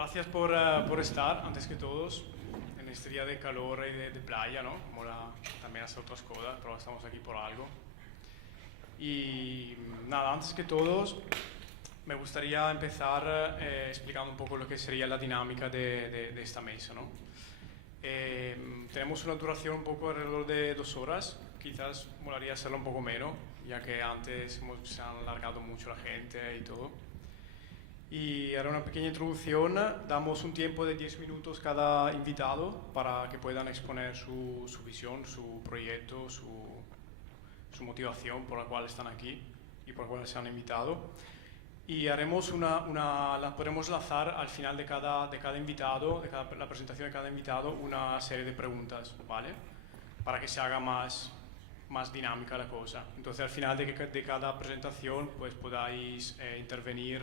gracias por estar, antes que todos, en este día de calor y de playa, ¿no? Como también hacer otras cosas, pero estamos aquí por algo. Y nada, antes que todos, me gustaría empezar explicando un poco lo que sería la dinámica de esta mesa, ¿no? Tenemos una duración un poco alrededor de 2 horas, quizás molaría hacerlo un poco menos, ya que antes se han alargado mucho la gente y todo. Y haré una pequeña introducción, damos un tiempo de 10 minutos cada invitado para que puedan exponer su visión, su proyecto, su motivación por la cual están aquí y por la cual se han invitado. Y haremos la podremos lanzar al final de cada invitado, la presentación de cada invitado, una serie de preguntas, ¿vale? Para que se haga más dinámica la cosa. Entonces al final de cada presentación pues podáis intervenir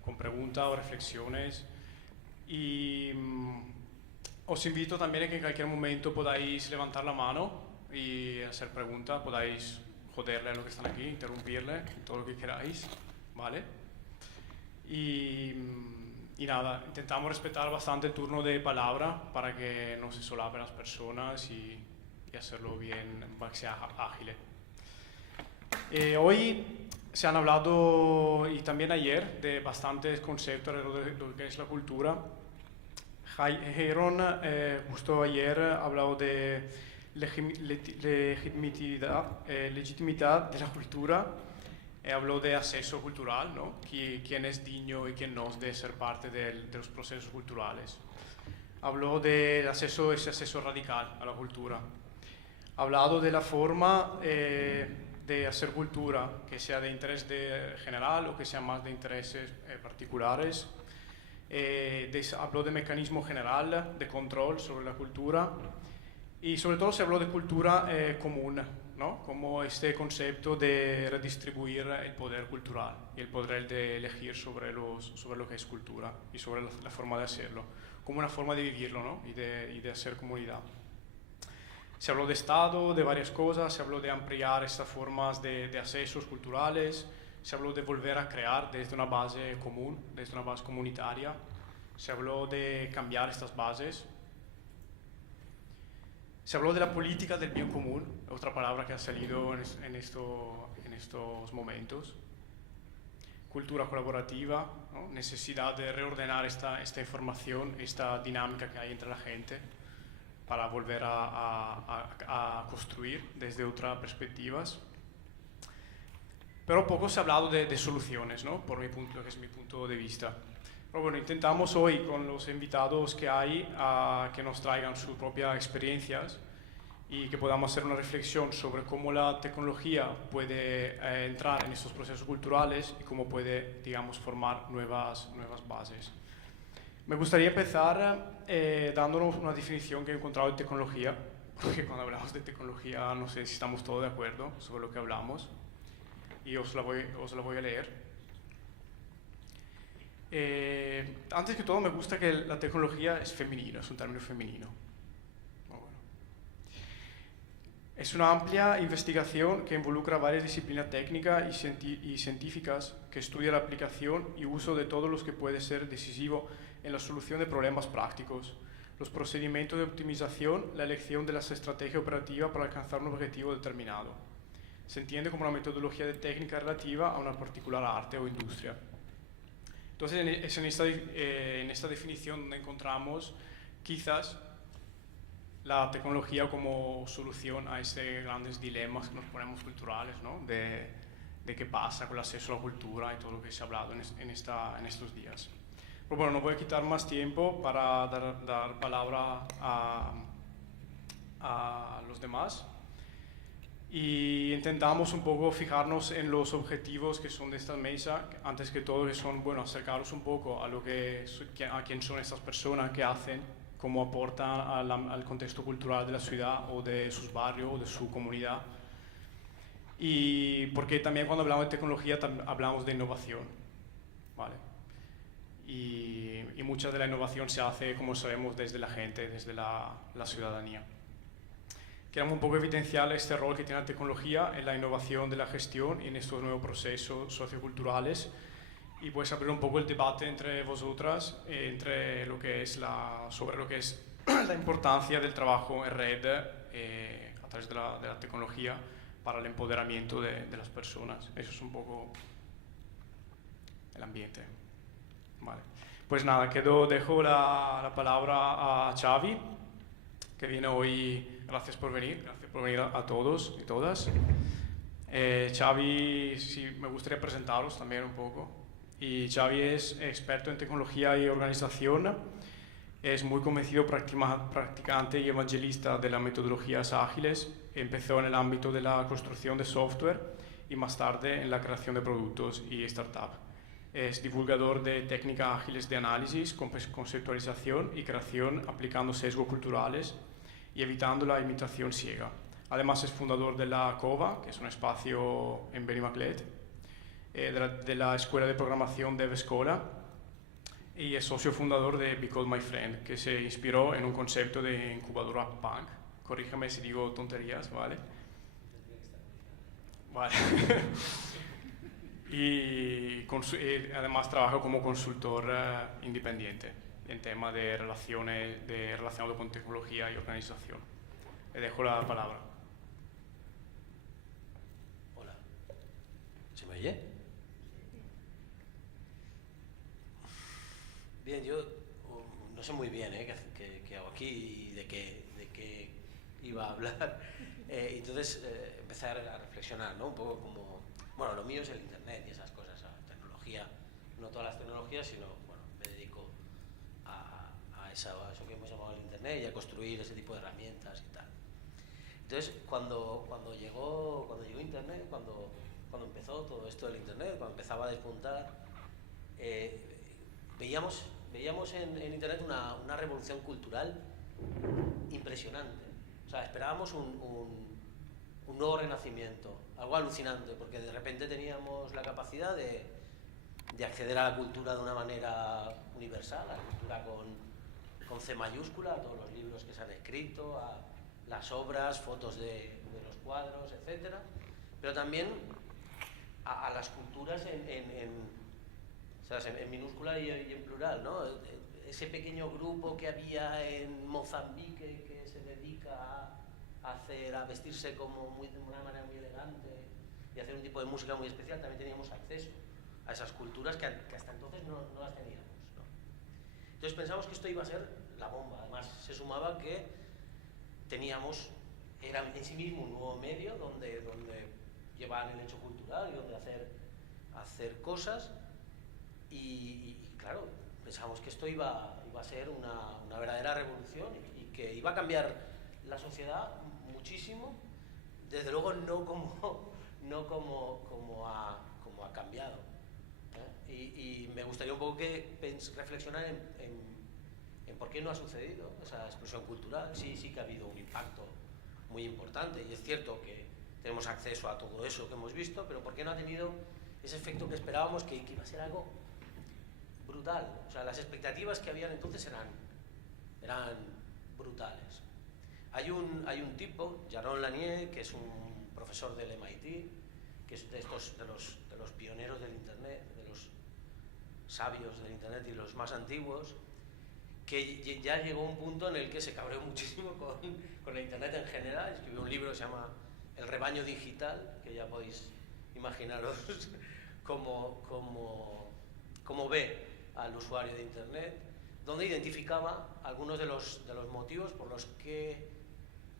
con preguntas o reflexiones. Y os invito también a que en cualquier momento podáis levantar la mano y hacer preguntas, podáis joderle a los que están aquí, interrumpirle, todo lo que queráis, ¿vale? Y nada, intentamos respetar bastante el turno de palabra para que no se solapen las personas y hacerlo bien, para que sea ágil. Hoy se han hablado, y también ayer, de bastantes conceptos alrededor de lo que es la cultura. Heiron, justo ayer, ha hablado de legitimidad de la cultura. Habló de acceso cultural, ¿no? Quién es digno y quién no de ser parte de los procesos culturales. Habló del acceso, ese acceso radical a la cultura. Ha hablado de la forma de hacer cultura, que sea de interés general o que sea más de intereses particulares. Habló de mecanismo general de control sobre la cultura y sobre todo se habló de cultura común, ¿no? Como este concepto de redistribuir el poder cultural y el poder de elegir sobre lo que es cultura y sobre la forma de hacerlo, como una forma de vivirlo, ¿no? y de hacer comunidad. Se habló de Estado, de varias cosas, se habló de ampliar estas formas de accesos culturales, se habló de volver a crear desde una base común, desde una base comunitaria, se habló de cambiar estas bases, se habló de la política del bien común, otra palabra que ha salido en estos momentos, cultura colaborativa, ¿no? Necesidad de reordenar esta información, esta dinámica que hay entre la gente, para volver a construir desde otras perspectivas. Pero poco se ha hablado de soluciones, ¿no? Por mi punto, que es mi punto de vista. Pero bueno, intentamos hoy con los invitados que hay que nos traigan sus propias experiencias y que podamos hacer una reflexión sobre cómo la tecnología puede entrar en estos procesos culturales y cómo puede, digamos, formar nuevas bases. Me gustaría empezar dándonos una definición que he encontrado de tecnología, porque cuando hablamos de tecnología no sé si estamos todos de acuerdo sobre lo que hablamos, y os la voy a leer. Antes que todo me gusta que la tecnología es femenino, es un término femenino. Bueno. Es una amplia investigación que involucra varias disciplinas técnicas y científicas que estudia la aplicación y uso de todos los que puede ser decisivo en la solución de problemas prácticos, los procedimientos de optimización, la elección de las estrategias operativas para alcanzar un objetivo determinado. Se entiende como una metodología de técnica relativa a una particular arte o industria. Entonces, es en esta definición donde encontramos quizás la tecnología como solución a estos grandes dilemas que nos ponemos culturales, ¿no? De qué pasa con el acceso a la cultura y todo lo que se ha hablado en estos días. Pero bueno, no voy a quitar más tiempo para dar palabra a los demás. Y intentamos un poco fijarnos en los objetivos que son de esta mesa, antes que todo que son, bueno, acercaros un poco a quién son estas personas, qué hacen, cómo aportan al contexto cultural de la ciudad o de sus barrios o de su comunidad. Y porque también cuando hablamos de tecnología hablamos de innovación, ¿vale? Y mucha de la innovación se hace, como sabemos, desde la gente, desde la ciudadanía. Queremos un poco evidenciar este rol que tiene la tecnología en la innovación de la gestión y en estos nuevos procesos socioculturales y pues abrir un poco el debate entre vosotras, entre lo que es sobre lo que es la importancia del trabajo en red a través de la tecnología para el empoderamiento de las personas. Eso es un poco el ambiente. Vale. Pues nada, dejo la palabra a Xavi, que viene hoy. Gracias por venir a todos y todas. Xavi, sí, me gustaría presentaros también un poco. Y Xavi es experto en tecnología y organización. Es muy convencido practicante y evangelista de las metodologías ágiles. Empezó en el ámbito de la construcción de software y más tarde en la creación de productos y startups. Es divulgador de técnicas ágiles de análisis, conceptualización y creación aplicando sesgos culturales y evitando la imitación ciega. Además es fundador de la COVA, que es un espacio en Benimaclet, de la Escuela de Programación DevScola, y es socio fundador de Be Called My Friend, que se inspiró en un concepto de incubadora punk. Corrígeme si digo tonterías, ¿vale? Vale. Y además trabaja como consultor independiente en tema de relacionado con tecnología y organización. Le dejo la palabra. Hola. ¿Se me oye? Bien, yo no sé muy bien qué hago aquí y de qué iba a hablar. Entonces empecé a reflexionar, ¿no? Un poco como, bueno, lo mío es el internet y esas cosas, la tecnología, no todas las tecnologías, sino, bueno, me dedico a eso que hemos llamado el internet y a construir ese tipo de herramientas y tal. Entonces, cuando llegó internet, cuando empezó todo esto del internet, cuando empezaba a despuntar, veíamos en internet una revolución cultural impresionante. O sea, esperábamos un nuevo renacimiento, algo alucinante, porque de repente teníamos la capacidad de acceder a la cultura de una manera universal, a la cultura con C mayúscula, a todos los libros que se han escrito, a las obras, fotos de los cuadros, etc. Pero también a las culturas en minúscula y en plural, ¿no? Ese pequeño grupo que había en Mozambique que se dedica a vestirse de una manera muy elegante y hacer un tipo de música muy especial, también teníamos acceso a esas culturas que hasta entonces no las teníamos, ¿no? Entonces pensamos que esto iba a ser la bomba. Además se sumaba que era en sí mismo un nuevo medio donde llevar el hecho cultural y donde hacer cosas y claro, pensamos que esto iba a ser una verdadera revolución y que iba a cambiar la sociedad muchísimo, desde luego no como ha cambiado, ¿eh? Y me gustaría un poco reflexionar en por qué no ha sucedido esa explosión cultural. Sí que ha habido un impacto muy importante y es cierto que tenemos acceso a todo eso que hemos visto, pero ¿por qué no ha tenido ese efecto que esperábamos, que iba a ser algo brutal? O sea, las expectativas que habían entonces eran brutales. Hay un tipo, Jaron Lanier, que es un profesor del MIT, que es de los pioneros del internet, de los sabios del internet y los más antiguos, que ya llegó a un punto en el que se cabreó muchísimo con el internet en general. Escribió un libro que se llama El rebaño digital, que ya podéis imaginaros cómo ve al usuario de internet, donde identificaba algunos de los motivos por los que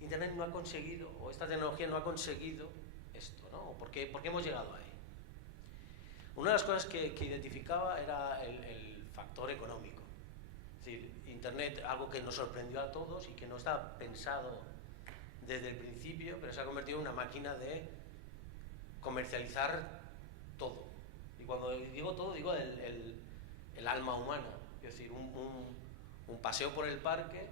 internet no ha conseguido, o esta tecnología no ha conseguido esto, ¿no? ¿Por qué hemos llegado ahí? Una de las cosas que identificaba era el factor económico. Es decir, internet, algo que nos sorprendió a todos y que no estaba pensado desde el principio, pero se ha convertido en una máquina de comercializar todo. Y cuando digo todo, digo el alma humana. Es decir, un paseo por el parque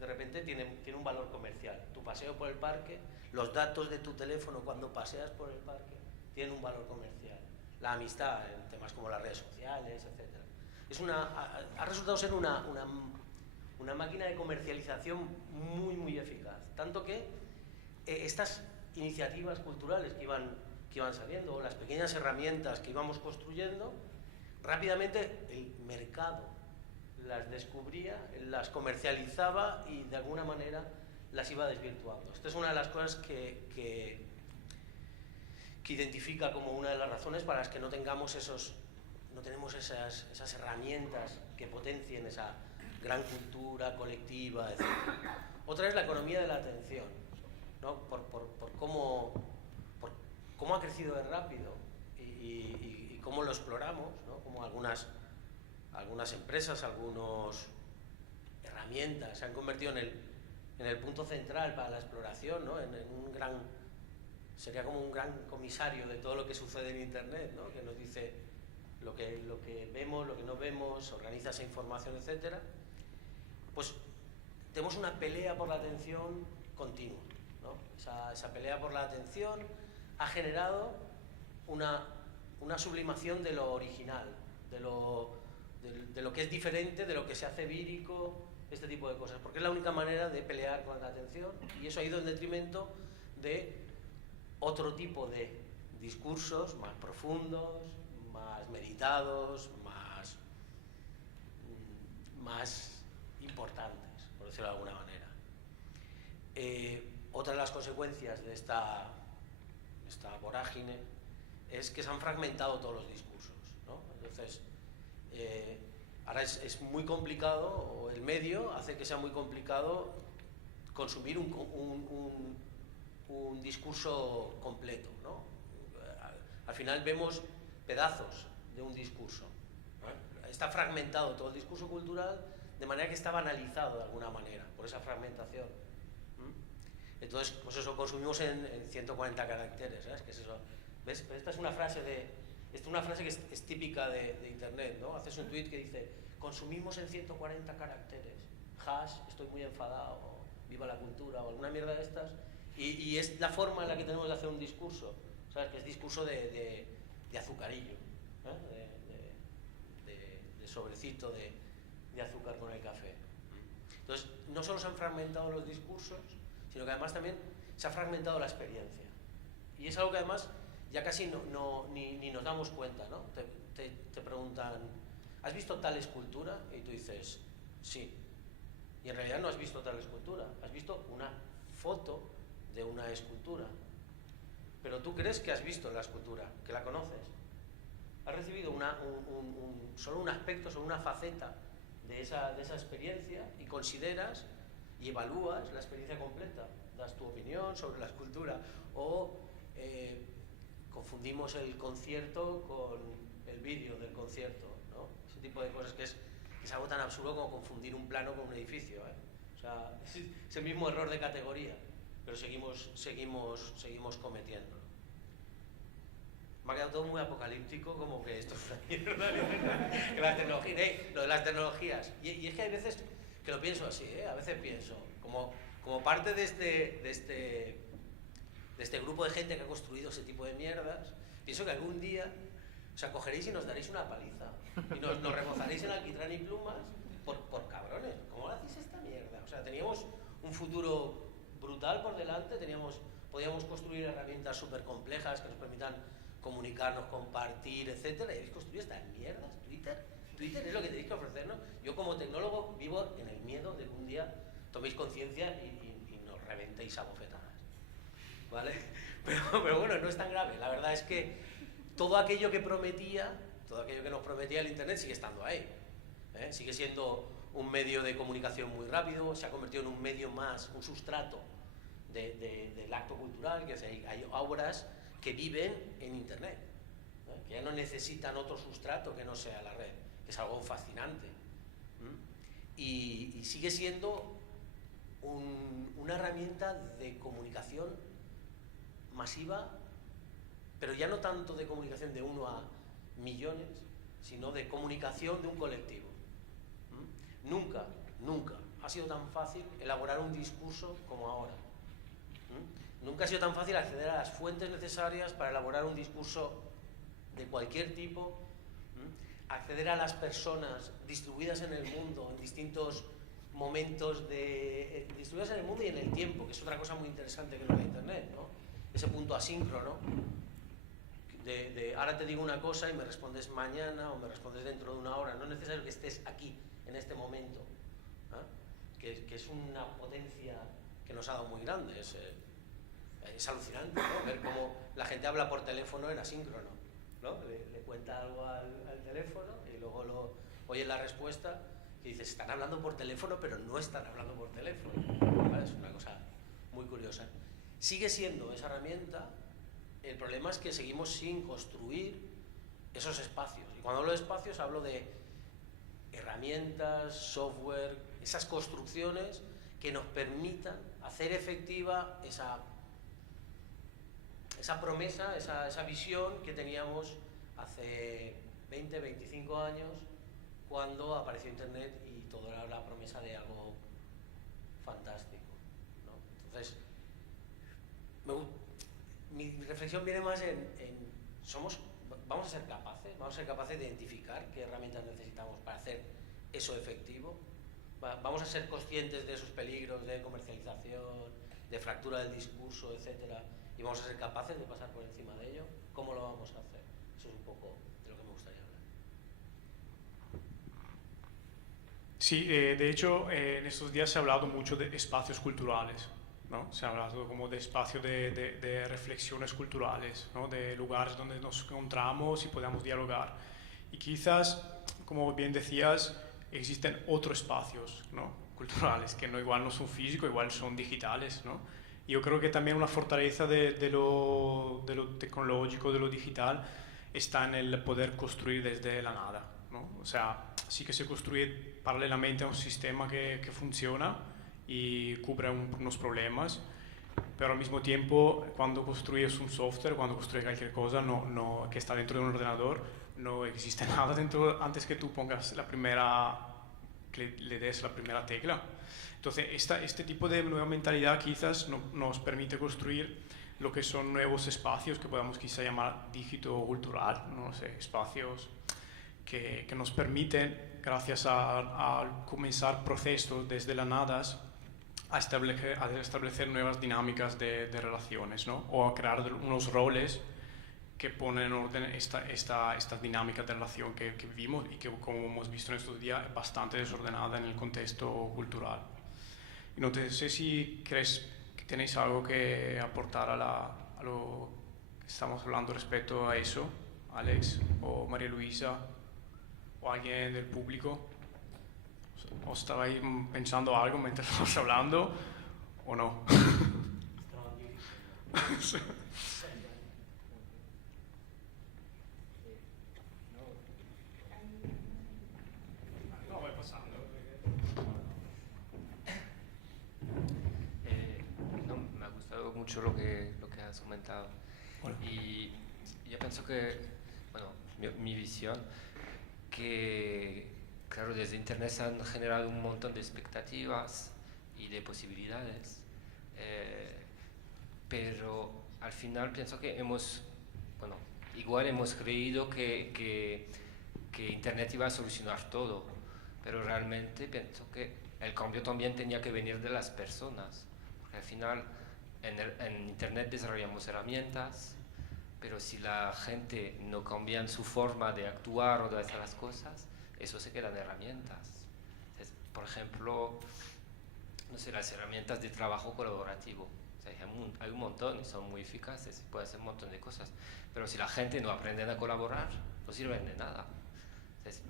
de repente tiene un valor comercial. Tu paseo por el parque, los datos de tu teléfono cuando paseas por el parque tienen un valor comercial. La amistad en temas como las redes sociales, etc. Ha resultado ser una máquina de comercialización muy eficaz. Tanto que estas iniciativas culturales que iban saliendo, o las pequeñas herramientas que íbamos construyendo, rápidamente el mercado las descubría, las comercializaba y de alguna manera las iba desvirtuando. Esta es una de las cosas que identifica como una de las razones para las que no tenemos esas herramientas que potencien esa gran cultura colectiva, etc. Otra es la economía de la atención, ¿no? por cómo ha crecido de rápido y cómo lo exploramos, ¿no? Como algunas empresas, algunas herramientas se han convertido en el punto central para la exploración, ¿no? Sería como un gran comisario de todo lo que sucede en Internet, ¿no? Que nos dice lo que vemos, lo que no vemos, organiza esa información, etc. Pues tenemos una pelea por la atención continua, ¿no? Esa pelea por la atención ha generado una sublimación de lo original, de lo que es diferente, de lo que se hace vírico, este tipo de cosas, porque es la única manera de pelear con la atención, y eso ha ido en detrimento de otro tipo de discursos más profundos, más meditados, más importantes, por decirlo de alguna manera. Otra de las consecuencias de esta vorágine es que se han fragmentado todos los discursos, ¿no? Entonces, ahora es muy complicado, o el medio hace que sea muy complicado consumir un discurso completo, ¿no? Al final vemos pedazos de un discurso, ¿no? Está fragmentado todo el discurso cultural de manera que está banalizado de alguna manera por esa fragmentación. Entonces, pues eso, consumimos en 140 caracteres, ¿sabes? ¿Qué es eso? ¿Ves? Esta es una frase que es típica de Internet, ¿no? Haces un tweet que dice: consumimos en 140 caracteres, estoy muy enfadado, o viva la cultura, o alguna mierda de estas, y es la forma en la que tenemos de hacer un discurso, ¿sabes? Que es discurso de azucarillo, ¿eh? de sobrecito de azúcar con el café. Entonces, no solo se han fragmentado los discursos, sino que además también se ha fragmentado la experiencia. Y es algo que además ya casi ni nos damos cuenta, ¿no? Te preguntan: ¿has visto tal escultura? Y tú dices: sí. Y en realidad no has visto tal escultura, has visto una foto de una escultura. Pero tú crees que has visto la escultura, que la conoces. Has recibido solo un aspecto, solo una faceta de esa experiencia, y consideras y evalúas la experiencia completa. Das tu opinión sobre la escultura, o confundimos el concierto con el vídeo del concierto, ¿no? Ese tipo de cosas que es algo tan absurdo como confundir un plano con un edificio, ¿eh? O sea, es el mismo error de categoría, pero seguimos cometiéndolo. Me ha quedado todo muy apocalíptico, como que esto es una mierda. Que las tecnologías, lo de las tecnologías. Y es que hay veces que lo pienso así, a veces pienso, como parte de este grupo de gente que ha construido ese tipo de mierdas, pienso que algún día os acogeréis y nos daréis una paliza, y nos remozaréis en alquitrán y plumas por cabrones. ¿Cómo hacéis esta mierda? O sea, teníamos un futuro brutal por delante, podíamos construir herramientas súper complejas que nos permitan comunicarnos, compartir, etcétera, y habéis construido estas mierdas. Twitter es lo que tenéis que ofrecernos. Yo, como tecnólogo, vivo en el miedo de que un día toméis conciencia y nos reventéis a bofetadas, ¿vale? Pero bueno, no es tan grave. La verdad es que todo aquello que nos prometía el Internet sigue estando ahí, ¿eh? Sigue siendo un medio de comunicación muy rápido, se ha convertido en un medio más, un sustrato del acto cultural, que hay obras que viven en Internet, ¿eh? Que ya no necesitan otro sustrato que no sea la red, que es algo fascinante. Y sigue siendo una herramienta de comunicación masiva, pero ya no tanto de comunicación de 1 a millones, sino de comunicación de un colectivo. Nunca ha sido tan fácil elaborar un discurso como ahora. Nunca ha sido tan fácil acceder a las fuentes necesarias para elaborar un discurso de cualquier tipo, acceder a las personas distribuidas en el mundo, en distintos momentos, distribuidas en el mundo y en el tiempo, que es otra cosa muy interesante que no es Internet, ¿no? Ese punto asíncrono, ahora te digo una cosa y me respondes mañana o me respondes dentro de una hora. No es necesario que estés aquí, en este momento, que es una potencia que nos ha dado muy grande. Es alucinante, ¿no? Ver cómo la gente habla por teléfono en asíncrono, ¿no? Le cuenta algo al teléfono y luego oye la respuesta y dices, están hablando por teléfono, pero no están hablando por teléfono, ¿vale? Es una cosa muy curiosa. Sigue siendo esa herramienta, el problema es que seguimos sin construir esos espacios. Y cuando hablo de espacios hablo de herramientas, software, esas construcciones que nos permitan hacer efectiva esa promesa, esa visión que teníamos hace 20, 25 años, cuando apareció Internet y todo era la promesa de algo fantástico, ¿no? Entonces, mi reflexión viene más vamos a ser capaces de identificar qué herramientas necesitamos para hacer eso efectivo. Vamos a ser conscientes de esos peligros de comercialización, de fractura del discurso, etcétera, y vamos a ser capaces de pasar por encima de ello. ¿Cómo lo vamos a hacer? Eso es un poco de lo que me gustaría hablar. Sí, de hecho, en estos días se ha hablado mucho de espacios culturales, ¿no? Se ha hablado como de espacios de reflexiones culturales, ¿no? De lugares donde nos encontramos y podamos dialogar. Y quizás, como bien decías, existen otros espacios, ¿no? Culturales, que igual no son físicos, igual son digitales, ¿no? Y yo creo que también una fortaleza de lo tecnológico, de lo digital, está en el poder construir desde la nada, ¿no? O sea, sí que se construye paralelamente a un sistema que funciona y cubre unos problemas, pero al mismo tiempo, cuando construyes un software, cuando construyes cualquier cosa que está dentro de un ordenador, no existe nada dentro antes que tú pongas que le des la primera tecla. Entonces, este tipo de nueva mentalidad quizás nos permite construir lo que son nuevos espacios que podamos quizá llamar dígito cultural, no sé, espacios que nos permiten, gracias a comenzar procesos desde la nada, a establecer nuevas dinámicas de relaciones, ¿no? O a crear unos roles que ponen en orden esta dinámica de relación que vivimos y que, como hemos visto en estos días, es bastante desordenada en el contexto cultural. Y no sé si crees que tenéis algo que aportar a lo que estamos hablando respecto a eso, Alex o María Luisa o alguien del público. ¿Os estabais pensando algo mientras estábamos hablando o no? No, voy pasando. No, me ha gustado mucho lo que has comentado. Hola. Y yo pienso que, bueno, mi visión, que claro, desde Internet se han generado un montón de expectativas y de posibilidades, pero al final pienso que igual hemos creído que Internet iba a solucionar todo, pero realmente pienso que el cambio también tenía que venir de las personas, porque al final en Internet desarrollamos herramientas, pero si la gente no cambia en su forma de actuar o de hacer las cosas, eso se quedan herramientas. Entonces, por ejemplo, no sé, las herramientas de trabajo colaborativo. O sea, hay un montón y son muy eficaces, se puede hacer un montón de cosas, pero si la gente no aprende a colaborar, no sirven de nada. Entonces,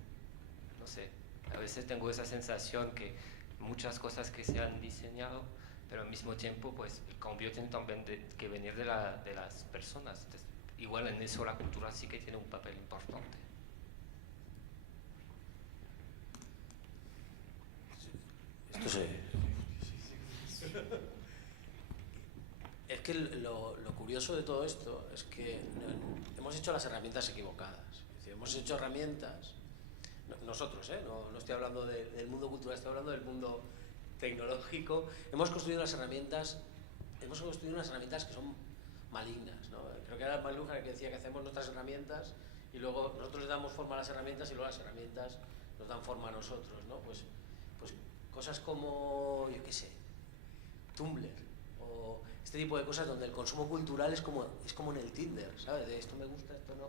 no sé, a veces tengo esa sensación que muchas cosas que se han diseñado, pero al mismo tiempo, pues el cambio tiene también que venir de las personas. Entonces, igual en eso la cultura sí que tiene un papel importante. Esto es que lo curioso de todo esto es que hemos hecho las herramientas equivocadas. Es decir, hemos hecho herramientas, nosotros, no estoy hablando del mundo cultural, estoy hablando del mundo tecnológico. Hemos construido unas herramientas que son malignas, ¿no? Creo que era Maluja que decía que hacemos nuestras herramientas y luego nosotros les damos forma a las herramientas y luego las herramientas nos dan forma a nosotros, ¿no? Pues cosas como, yo qué sé, Tumblr, o este tipo de cosas donde el consumo cultural es como en el Tinder, ¿sabes? De esto me gusta, esto no,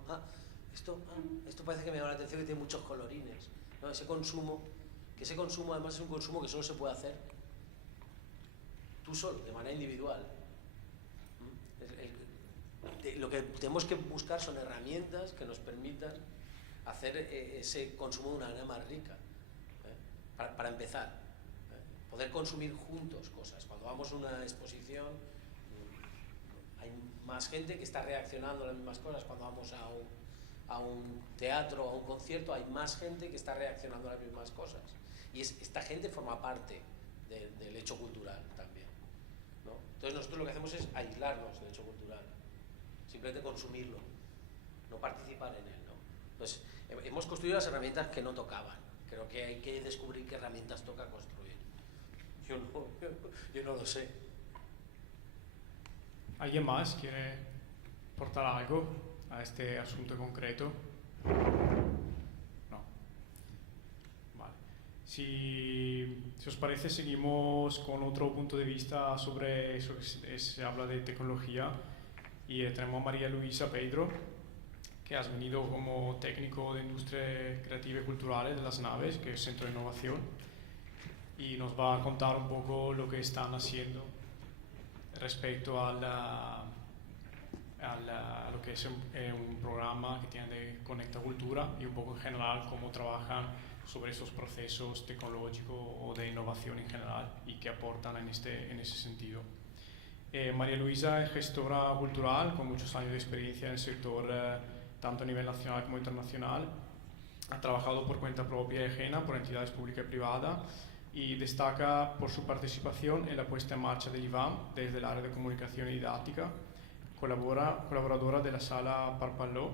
esto parece que me llama la atención, que tiene muchos colorines, ¿no? Ese consumo además es un consumo que solo se puede hacer tú solo, de manera individual. Lo que tenemos que buscar son herramientas que nos permitan hacer ese consumo de una manera más rica, para empezar, poder consumir juntos cosas. Cuando vamos a una exposición hay más gente que está reaccionando a las mismas cosas. Cuando vamos a un teatro o a un concierto hay más gente que está reaccionando a las mismas cosas, y esta gente forma parte del hecho cultural también, ¿no? Entonces nosotros lo que hacemos es aislarnos del hecho cultural, simplemente consumirlo, no participar en él, ¿no? Entonces hemos construido las herramientas que no tocaban. Creo que hay que descubrir qué herramientas toca construir. Yo no lo sé. ¿Alguien más quiere aportar algo a este asunto concreto? No. Vale. Si os parece, seguimos con otro punto de vista sobre eso que se habla de tecnología, y tenemos a María Luisa Pedro, que has venido como técnico de Industria Creativa y Culturales de las Naves, que es Centro de Innovación, y nos va a contar un poco lo que están haciendo respecto a lo que es un programa que tiene de Conecta Cultura, y un poco en general cómo trabajan sobre esos procesos tecnológicos o de innovación en general y qué aportan en ese sentido. María Luisa es gestora cultural con muchos años de experiencia en el sector, tanto a nivel nacional como internacional. Ha trabajado por cuenta propia y ajena por entidades públicas y privadas, y destaca por su participación en la puesta en marcha del IVAM desde el área de comunicación y didáctica, colaboradora de la Sala Parpalló,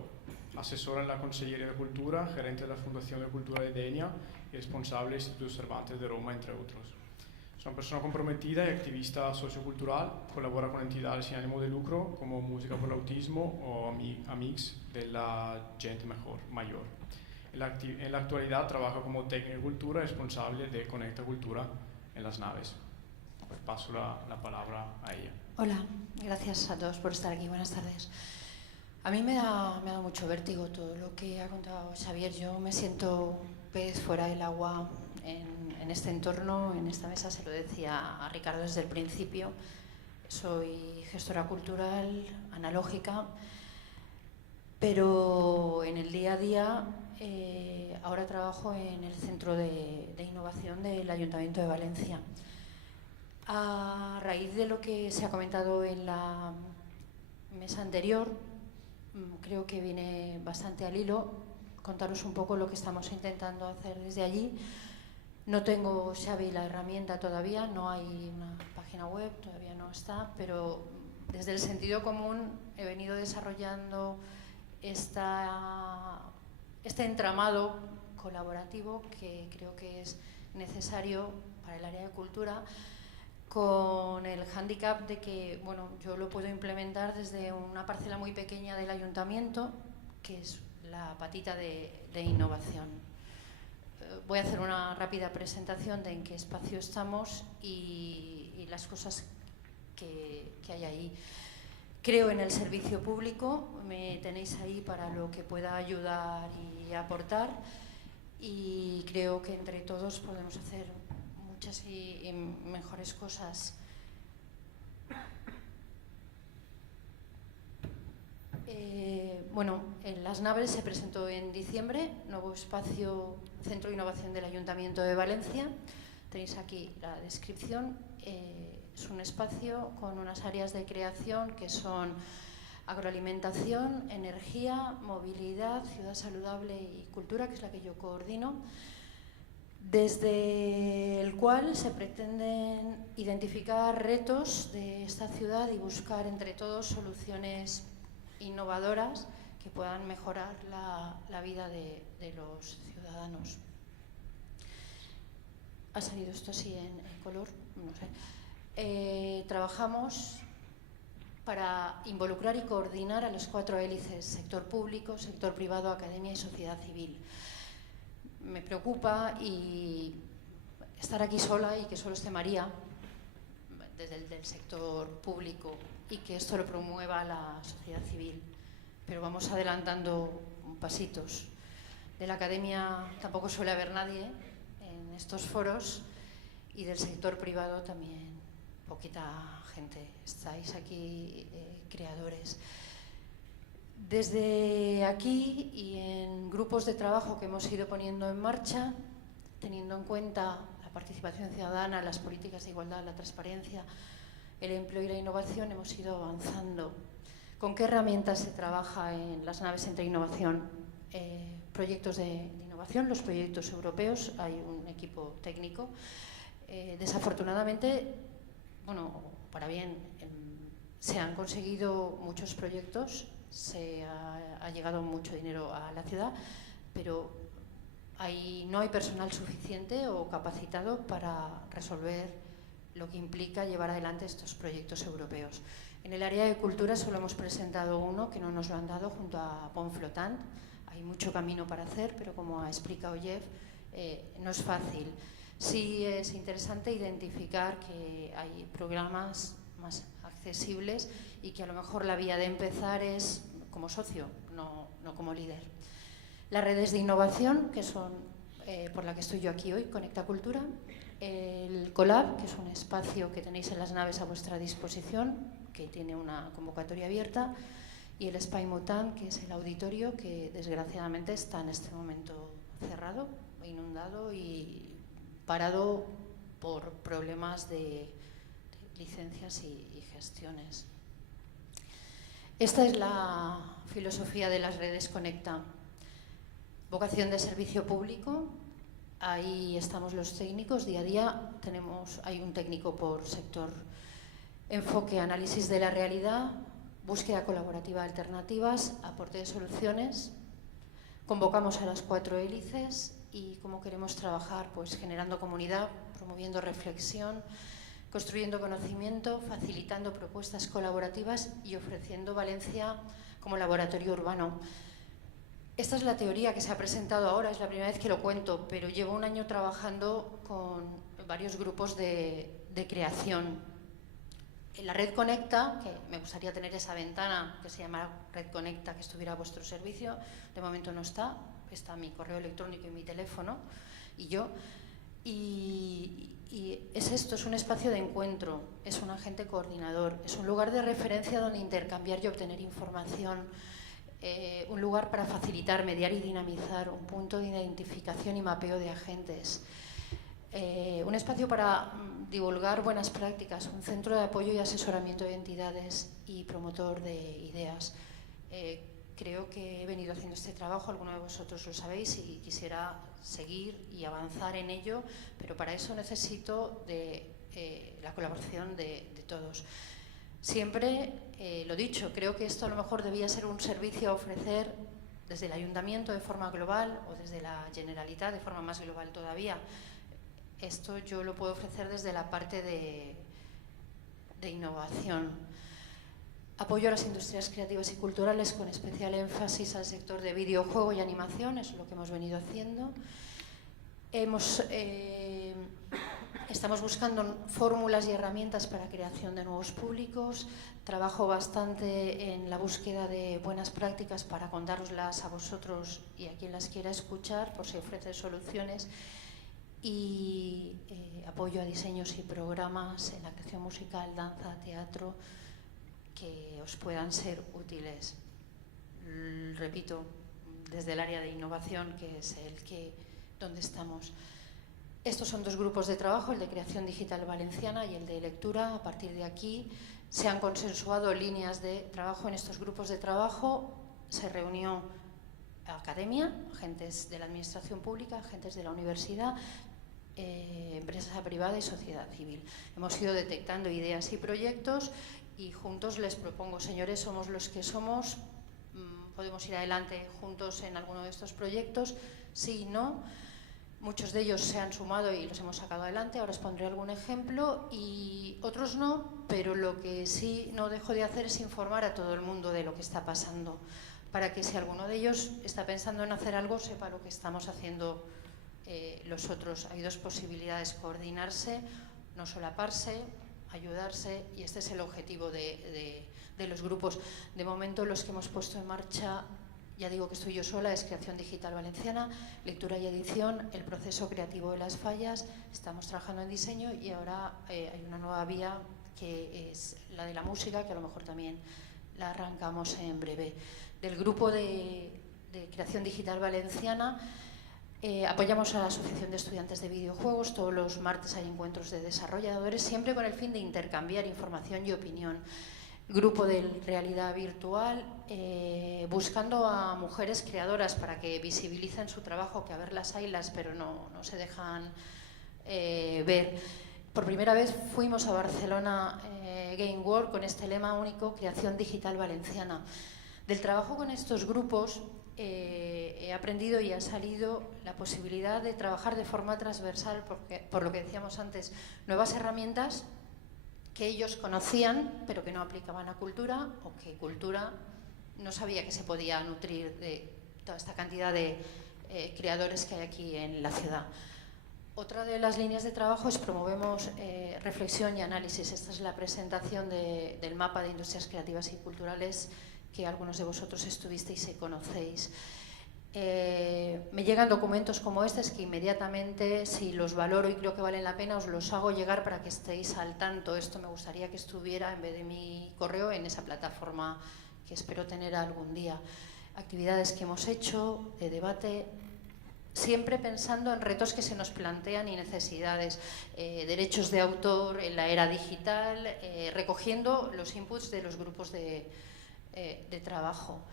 asesora en la Consellería de Cultura, gerente de la Fundación de Cultura de Denia y responsable del Instituto Cervantes de Roma, entre otros. Es una persona comprometida y activista sociocultural, colabora con entidades sin ánimo de lucro como Música por el Autismo o Amics de la Gente Mayor. En la actualidad trabaja como técnica de cultura responsable de Conecta Cultura en las Naves. Pues paso la palabra a ella. Hola, gracias a todos por estar aquí. Buenas tardes. A mí me ha dado mucho vértigo todo lo que ha contado Xavier. Yo me siento pez fuera del agua en este entorno, en esta mesa. Se lo decía a Ricardo desde el principio. Soy gestora cultural, analógica, pero en el día a día ahora trabajo en el Centro de Innovación del Ayuntamiento de Valencia. A raíz de lo que se ha comentado en la mesa anterior, creo que viene bastante al hilo contaros un poco lo que estamos intentando hacer desde allí. No tengo, Xavi, la herramienta todavía, no hay una página web, todavía no está, pero desde el sentido común he venido desarrollando este entramado colaborativo que creo que es necesario para el área de cultura, con el hándicap de que, bueno, yo lo puedo implementar desde una parcela muy pequeña del ayuntamiento, que es la patita de innovación. Voy a hacer una rápida presentación de en qué espacio estamos y las cosas que hay ahí. Creo en el servicio público, me tenéis ahí para lo que pueda ayudar y aportar, y creo que entre todos podemos hacer muchas y mejores cosas. Bueno, en Las Naves se presentó en diciembre, nuevo espacio, Centro de Innovación del Ayuntamiento de Valencia. Tenéis aquí la descripción. Es un espacio con unas áreas de creación que son agroalimentación, energía, movilidad, ciudad saludable y cultura, que es la que yo coordino, desde el cual se pretenden identificar retos de esta ciudad y buscar entre todos soluciones innovadoras que puedan mejorar la vida de los ciudadanos. ¿Ha salido esto así en color? No sé. Trabajamos para involucrar y coordinar a los 4 hélices: sector público, sector privado, academia y sociedad civil. Me preocupa y estar aquí sola y que solo esté María. desde el del sector público y que esto lo promueva la sociedad civil, pero vamos adelantando pasitos. De la academia tampoco suele haber nadie en estos foros y del sector privado también poquita gente. Estáis aquí creadores. Desde aquí y en grupos de trabajo que hemos ido poniendo en marcha, teniendo en cuenta la participación ciudadana, las políticas de igualdad, la transparencia, el empleo y la innovación, hemos ido avanzando. ¿Con qué herramientas se trabaja en las naves entre innovación? Proyectos de innovación, los proyectos europeos, hay un equipo técnico. Desafortunadamente, bueno, para bien, se han conseguido muchos proyectos, se ha llegado mucho dinero a la ciudad, pero no hay personal suficiente o capacitado para resolver lo que implica llevar adelante estos proyectos europeos. En el área de cultura solo hemos presentado uno, que no nos lo han dado, junto a Pont Flotant. Hay mucho camino para hacer, pero como ha explicado Jeff, no es fácil. Sí es interesante identificar que hay programas más accesibles y que a lo mejor la vía de empezar es como socio, no como líder. Las redes de innovación, que son por la que estoy yo aquí hoy, Conecta Cultura. El Colab, que es un espacio que tenéis en las naves a vuestra disposición, que tiene una convocatoria abierta. Y el Espai Mutant, que es el auditorio que desgraciadamente está en este momento cerrado, inundado y parado por problemas de licencias y gestiones. Esta es la filosofía de las redes Conecta. Vocación de servicio público, ahí estamos los técnicos, día a día hay un técnico por sector. Enfoque, análisis de la realidad, búsqueda colaborativa de alternativas, aporte de soluciones. Convocamos a las 4 hélices y cómo queremos trabajar, pues generando comunidad, promoviendo reflexión, construyendo conocimiento, facilitando propuestas colaborativas y ofreciendo Valencia como laboratorio urbano. Esta es la teoría que se ha presentado ahora, es la primera vez que lo cuento, pero llevo un año trabajando con varios grupos de creación. En la Red Conecta, que me gustaría tener esa ventana que se llama Red Conecta, que estuviera a vuestro servicio, de momento no está, está mi correo electrónico y mi teléfono y yo. Y es esto, es un espacio de encuentro, es un agente coordinador, es un lugar de referencia donde intercambiar y obtener información, un lugar para facilitar, mediar y dinamizar, un punto de identificación y mapeo de agentes. Un espacio para divulgar buenas prácticas, un centro de apoyo y asesoramiento de entidades y promotor de ideas. Creo que he venido haciendo este trabajo, algunos de vosotros lo sabéis y quisiera seguir y avanzar en ello, pero para eso necesito de la colaboración de todos. Siempre lo dicho, creo que esto a lo mejor debía ser un servicio a ofrecer desde el Ayuntamiento de forma global o desde la Generalitat de forma más global todavía. Esto yo lo puedo ofrecer desde la parte de innovación. Apoyo a las industrias creativas y culturales con especial énfasis al sector de videojuego y animación, eso es lo que hemos venido haciendo. Estamos buscando fórmulas y herramientas para creación de nuevos públicos. Trabajo bastante en la búsqueda de buenas prácticas para contároslas a vosotros y a quien las quiera escuchar, por si ofrece soluciones. Y apoyo a diseños y programas en la creación musical, danza, teatro, que os puedan ser útiles. Repito, desde el área de innovación, que es donde estamos. Estos son 2 grupos de trabajo, el de creación digital valenciana y el de lectura. A partir de aquí se han consensuado líneas de trabajo en estos grupos de trabajo. Se reunió academia, agentes de la administración pública, agentes de la universidad, empresa privada y sociedad civil. Hemos ido detectando ideas y proyectos y juntos les propongo, señores, somos los que somos, podemos ir adelante juntos en alguno de estos proyectos, sí y no. Muchos de ellos se han sumado y los hemos sacado adelante, ahora os pondré algún ejemplo, y otros no, pero lo que sí no dejo de hacer es informar a todo el mundo de lo que está pasando, para que si alguno de ellos está pensando en hacer algo, sepa lo que estamos haciendo los otros. Hay 2 posibilidades: coordinarse, no solaparse, ayudarse, y este es el objetivo de los grupos. De momento los que hemos puesto en marcha, ya digo que estoy yo sola, es Creación Digital Valenciana, lectura y edición, el proceso creativo de las fallas, estamos trabajando en diseño y ahora hay una nueva vía que es la de la música, que a lo mejor también la arrancamos en breve. Del grupo de Creación Digital Valenciana apoyamos a la Asociación de Estudiantes de Videojuegos, todos los martes hay encuentros de desarrolladores, siempre con el fin de intercambiar información y opinión. Grupo de realidad virtual, buscando a mujeres creadoras para que visibilicen su trabajo, que a verlas haylas, pero no se dejan ver. Por primera vez fuimos a Barcelona Game World con este lema único, Creación Digital Valenciana. Del trabajo con estos grupos he aprendido y ha salido la posibilidad de trabajar de forma transversal, porque, por lo que decíamos antes, nuevas herramientas que ellos conocían pero que no aplicaban a cultura, o que cultura no sabía que se podía nutrir de toda esta cantidad de creadores que hay aquí en la ciudad. Otra de las líneas de trabajo es promovemos reflexión y análisis. Esta es la presentación del mapa de industrias creativas y culturales que algunos de vosotros estuvisteis y conocéis. Me llegan documentos como estos que inmediatamente, si los valoro y creo que valen la pena, os los hago llegar para que estéis al tanto. Esto me gustaría que estuviera, en vez de mi correo, en esa plataforma que espero tener algún día. Actividades que hemos hecho, de debate, siempre pensando en retos que se nos plantean y necesidades, derechos de autor en la era digital, recogiendo los inputs de los grupos de trabajo.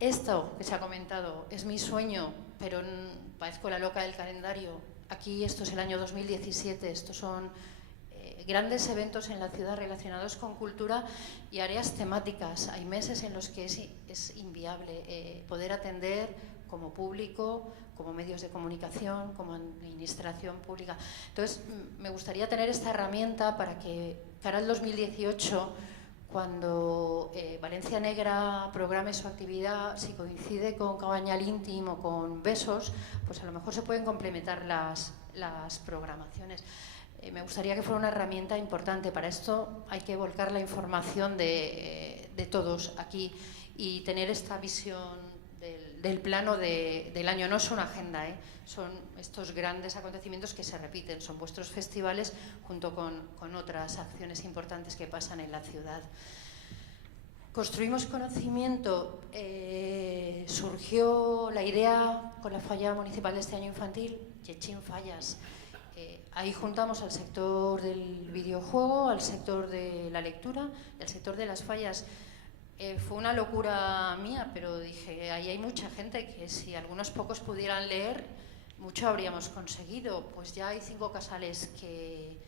Esto que se ha comentado es mi sueño, pero parezco la loca del calendario. Aquí esto es el año 2017, estos son grandes eventos en la ciudad relacionados con cultura y áreas temáticas. Hay meses en los que es inviable poder atender como público, como medios de comunicación, como administración pública. Entonces, me gustaría tener esta herramienta para que, cara al 2018, cuando Valencia Negra programe su actividad, si coincide con Cabañal Íntim o con Besos, pues a lo mejor se pueden complementar las programaciones. Me gustaría que fuera una herramienta importante. Para esto hay que volcar la información de todos aquí y tener esta visión del plano del año. No es una agenda, son estos grandes acontecimientos que se repiten, son vuestros festivales junto con otras acciones importantes que pasan en la ciudad. Construimos conocimiento, surgió la idea con la falla municipal de este año infantil, Yechín Fallas. Ahí juntamos al sector del videojuego, al sector de la lectura, al sector de las fallas. Fue una locura mía, pero dije, ahí hay mucha gente que si algunos pocos pudieran leer, mucho habríamos conseguido. Pues ya hay 5 casales que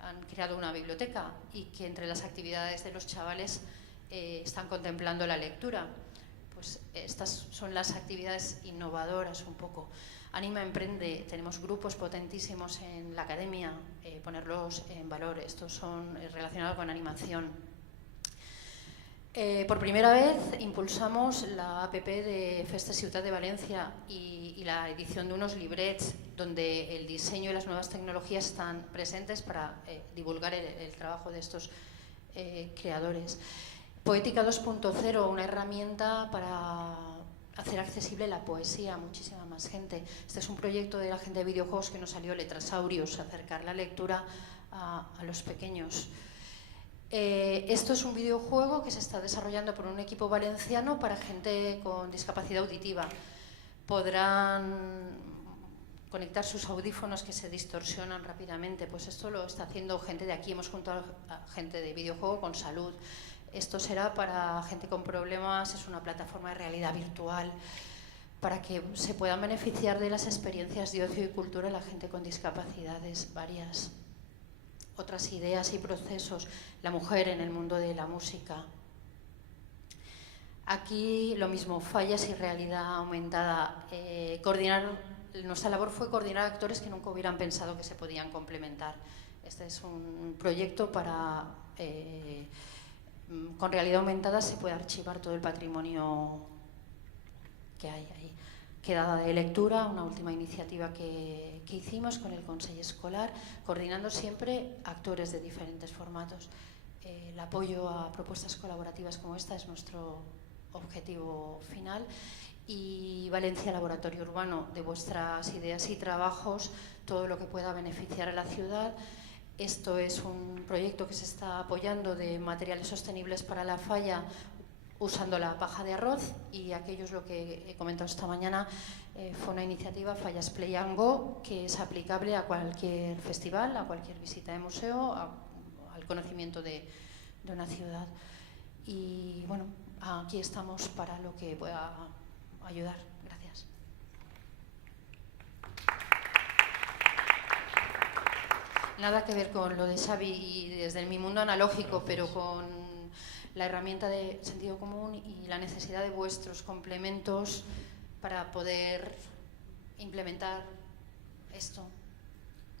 han creado una biblioteca y que entre las actividades de los chavales están contemplando la lectura. Pues estas son las actividades innovadoras un poco. Anima Emprende, tenemos grupos potentísimos en la academia, ponerlos en valor. Estos son relacionados con animación. Por primera vez impulsamos la app de Festa Ciutat de Valencia y la edición de unos librets donde el diseño y las nuevas tecnologías están presentes para divulgar el trabajo de estos creadores. Poética 2.0, una herramienta para hacer accesible la poesía a muchísima más gente. Este es un proyecto de la gente de videojuegos que nos salió, Letrasaurios, acercar la lectura a los pequeños. Esto es un videojuego que se está desarrollando por un equipo valenciano para gente con discapacidad auditiva. Podrán conectar sus audífonos que se distorsionan rápidamente. Pues esto lo está haciendo gente de aquí. Hemos juntado a gente de videojuego con salud. Esto será para gente con problemas, es una plataforma de realidad virtual para que se puedan beneficiar de las experiencias de ocio y cultura la gente con discapacidades varias. Otras ideas y procesos, la mujer en el mundo de la música. Aquí lo mismo, fallas y realidad aumentada. Nuestra labor fue coordinar actores que nunca hubieran pensado que se podían complementar. Este es un proyecto para, con realidad aumentada se puede archivar todo el patrimonio que hay ahí. quedada de lectura, una última iniciativa que hicimos con el Consell Escolar, coordinando siempre actores de diferentes formatos. El apoyo a propuestas colaborativas como esta es nuestro objetivo final. Y Valencia Laboratorio Urbano, de vuestras ideas y trabajos, todo lo que pueda beneficiar a la ciudad. Esto es un proyecto que se está apoyando de materiales sostenibles para la falla, usando la paja de arroz, y aquello es lo que he comentado esta mañana. Fue una iniciativa, Fallas Play and Go, que es aplicable a cualquier festival, a cualquier visita de museo, al conocimiento de una ciudad. Y bueno, aquí estamos para lo que pueda ayudar. Gracias. Nada que ver con lo de Xavi y desde mi mundo analógico, pero con la herramienta de sentido común y la necesidad de vuestros complementos para poder implementar esto.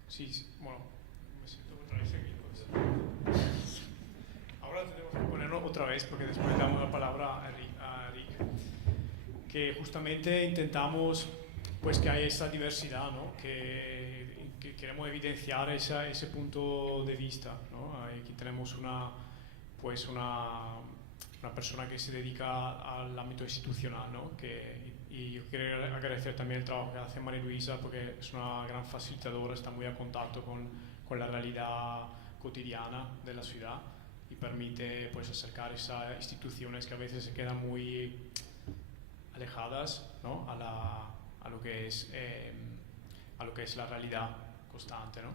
Sí, bueno, me siento otra vez aquí. Ahora tenemos que ponerlo otra vez porque después damos la palabra a Rick, que justamente intentamos pues que haya esa diversidad, ¿no? que queremos evidenciar ese punto de vista, ¿no? Aquí tenemos una persona que se dedica al ámbito institucional, ¿no? Y yo quiero agradecer también el trabajo que hace María Luisa, porque es una gran facilitadora, está muy a contacto con la realidad cotidiana de la ciudad y permite pues acercar esas instituciones que a veces se quedan muy alejadas, ¿no? a lo que es la realidad constante, ¿no?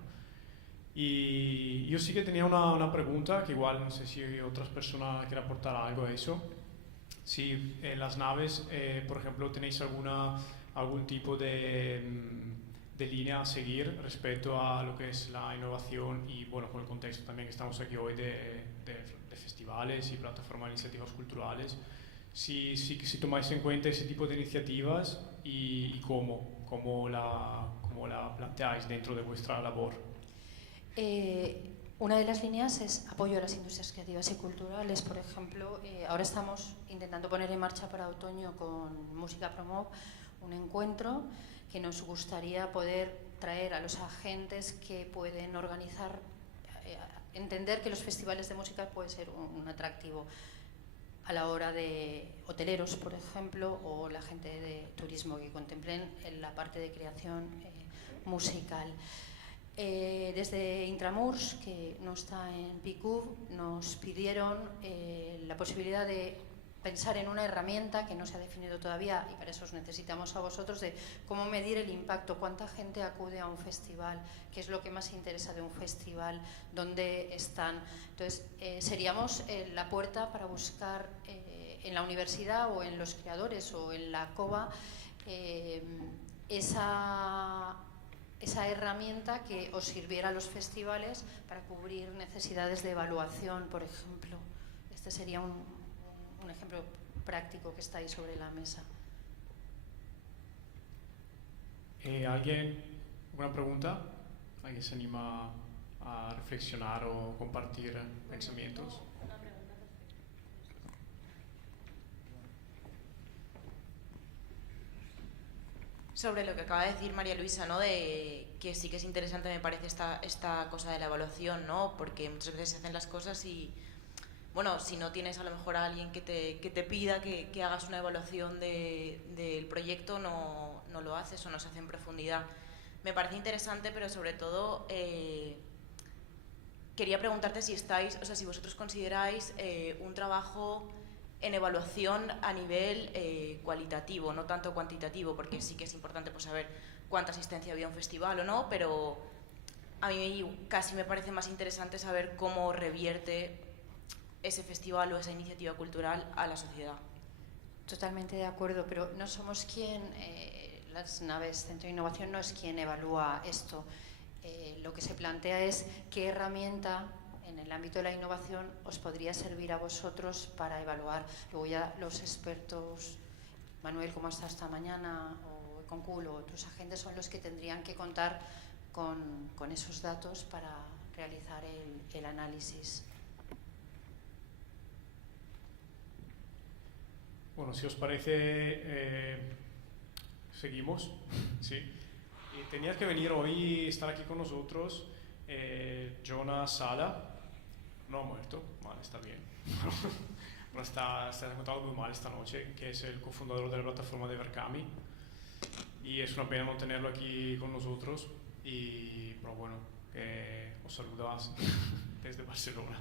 Y yo sí que tenía una pregunta, que igual no sé si otras personas quieren aportar algo a eso. Si en las naves, por ejemplo, tenéis algún tipo de línea a seguir respecto a lo que es la innovación y, bueno, con el contexto también que estamos aquí hoy de festivales y plataformas de iniciativas culturales, si tomáis en cuenta ese tipo de iniciativas y cómo la planteáis dentro de vuestra labor. Una de las líneas es apoyo a las industrias creativas y culturales. Por ejemplo, ahora estamos intentando poner en marcha para otoño con Música Promov un encuentro que nos gustaría poder traer a los agentes que pueden organizar, entender que los festivales de música pueden ser un atractivo a la hora de hoteleros, por ejemplo, o la gente de turismo que contemplen en la parte de creación musical. Desde Intramurs, que no está en PICUB, nos pidieron la posibilidad de pensar en una herramienta que no se ha definido todavía, y para eso os necesitamos a vosotros, de cómo medir el impacto, cuánta gente acude a un festival, qué es lo que más interesa de un festival, dónde están. Entonces, seríamos la puerta para buscar en la universidad o en los creadores o en la COBA esa herramienta que os sirviera a los festivales para cubrir necesidades de evaluación, por ejemplo. Este sería un ejemplo práctico que está ahí sobre la mesa. ¿Alguien? ¿Alguna pregunta? ¿Alguien se anima a reflexionar o compartir pensamientos? Sobre lo que acaba de decir María Luisa, ¿no? De que sí que es interesante, me parece, esta cosa de la evaluación, ¿no? Porque muchas veces se hacen las cosas y, bueno, si no tienes a lo mejor a alguien que te pida que hagas una evaluación del proyecto, no lo haces o no se hace en profundidad. Me parece interesante, pero sobre todo quería preguntarte si si vosotros consideráis un trabajo en evaluación a nivel cualitativo, no tanto cuantitativo, porque sí que es importante pues, saber cuánta asistencia había a un festival o no, pero a mí casi me parece más interesante saber cómo revierte ese festival o esa iniciativa cultural a la sociedad. Totalmente de acuerdo, pero no somos las naves Centro de Innovación no es quien evalúa esto. Lo que se plantea es qué herramienta en el ámbito de la innovación os podría servir a vosotros para evaluar. Luego ya los expertos, Manuel, como ha estado esta mañana, o Concul, o otros agentes, son los que tendrían que contar con esos datos para realizar el análisis. Bueno, si os parece, seguimos, sí. Y tenías que venir hoy, estar aquí con nosotros, Jonas Sala, no ha muerto, vale, está bien. No está encontrado muy mal esta noche, que es el cofundador de la plataforma de Verkami. Y es una pena no tenerlo aquí con nosotros. Pero bueno, os saludamos desde Barcelona.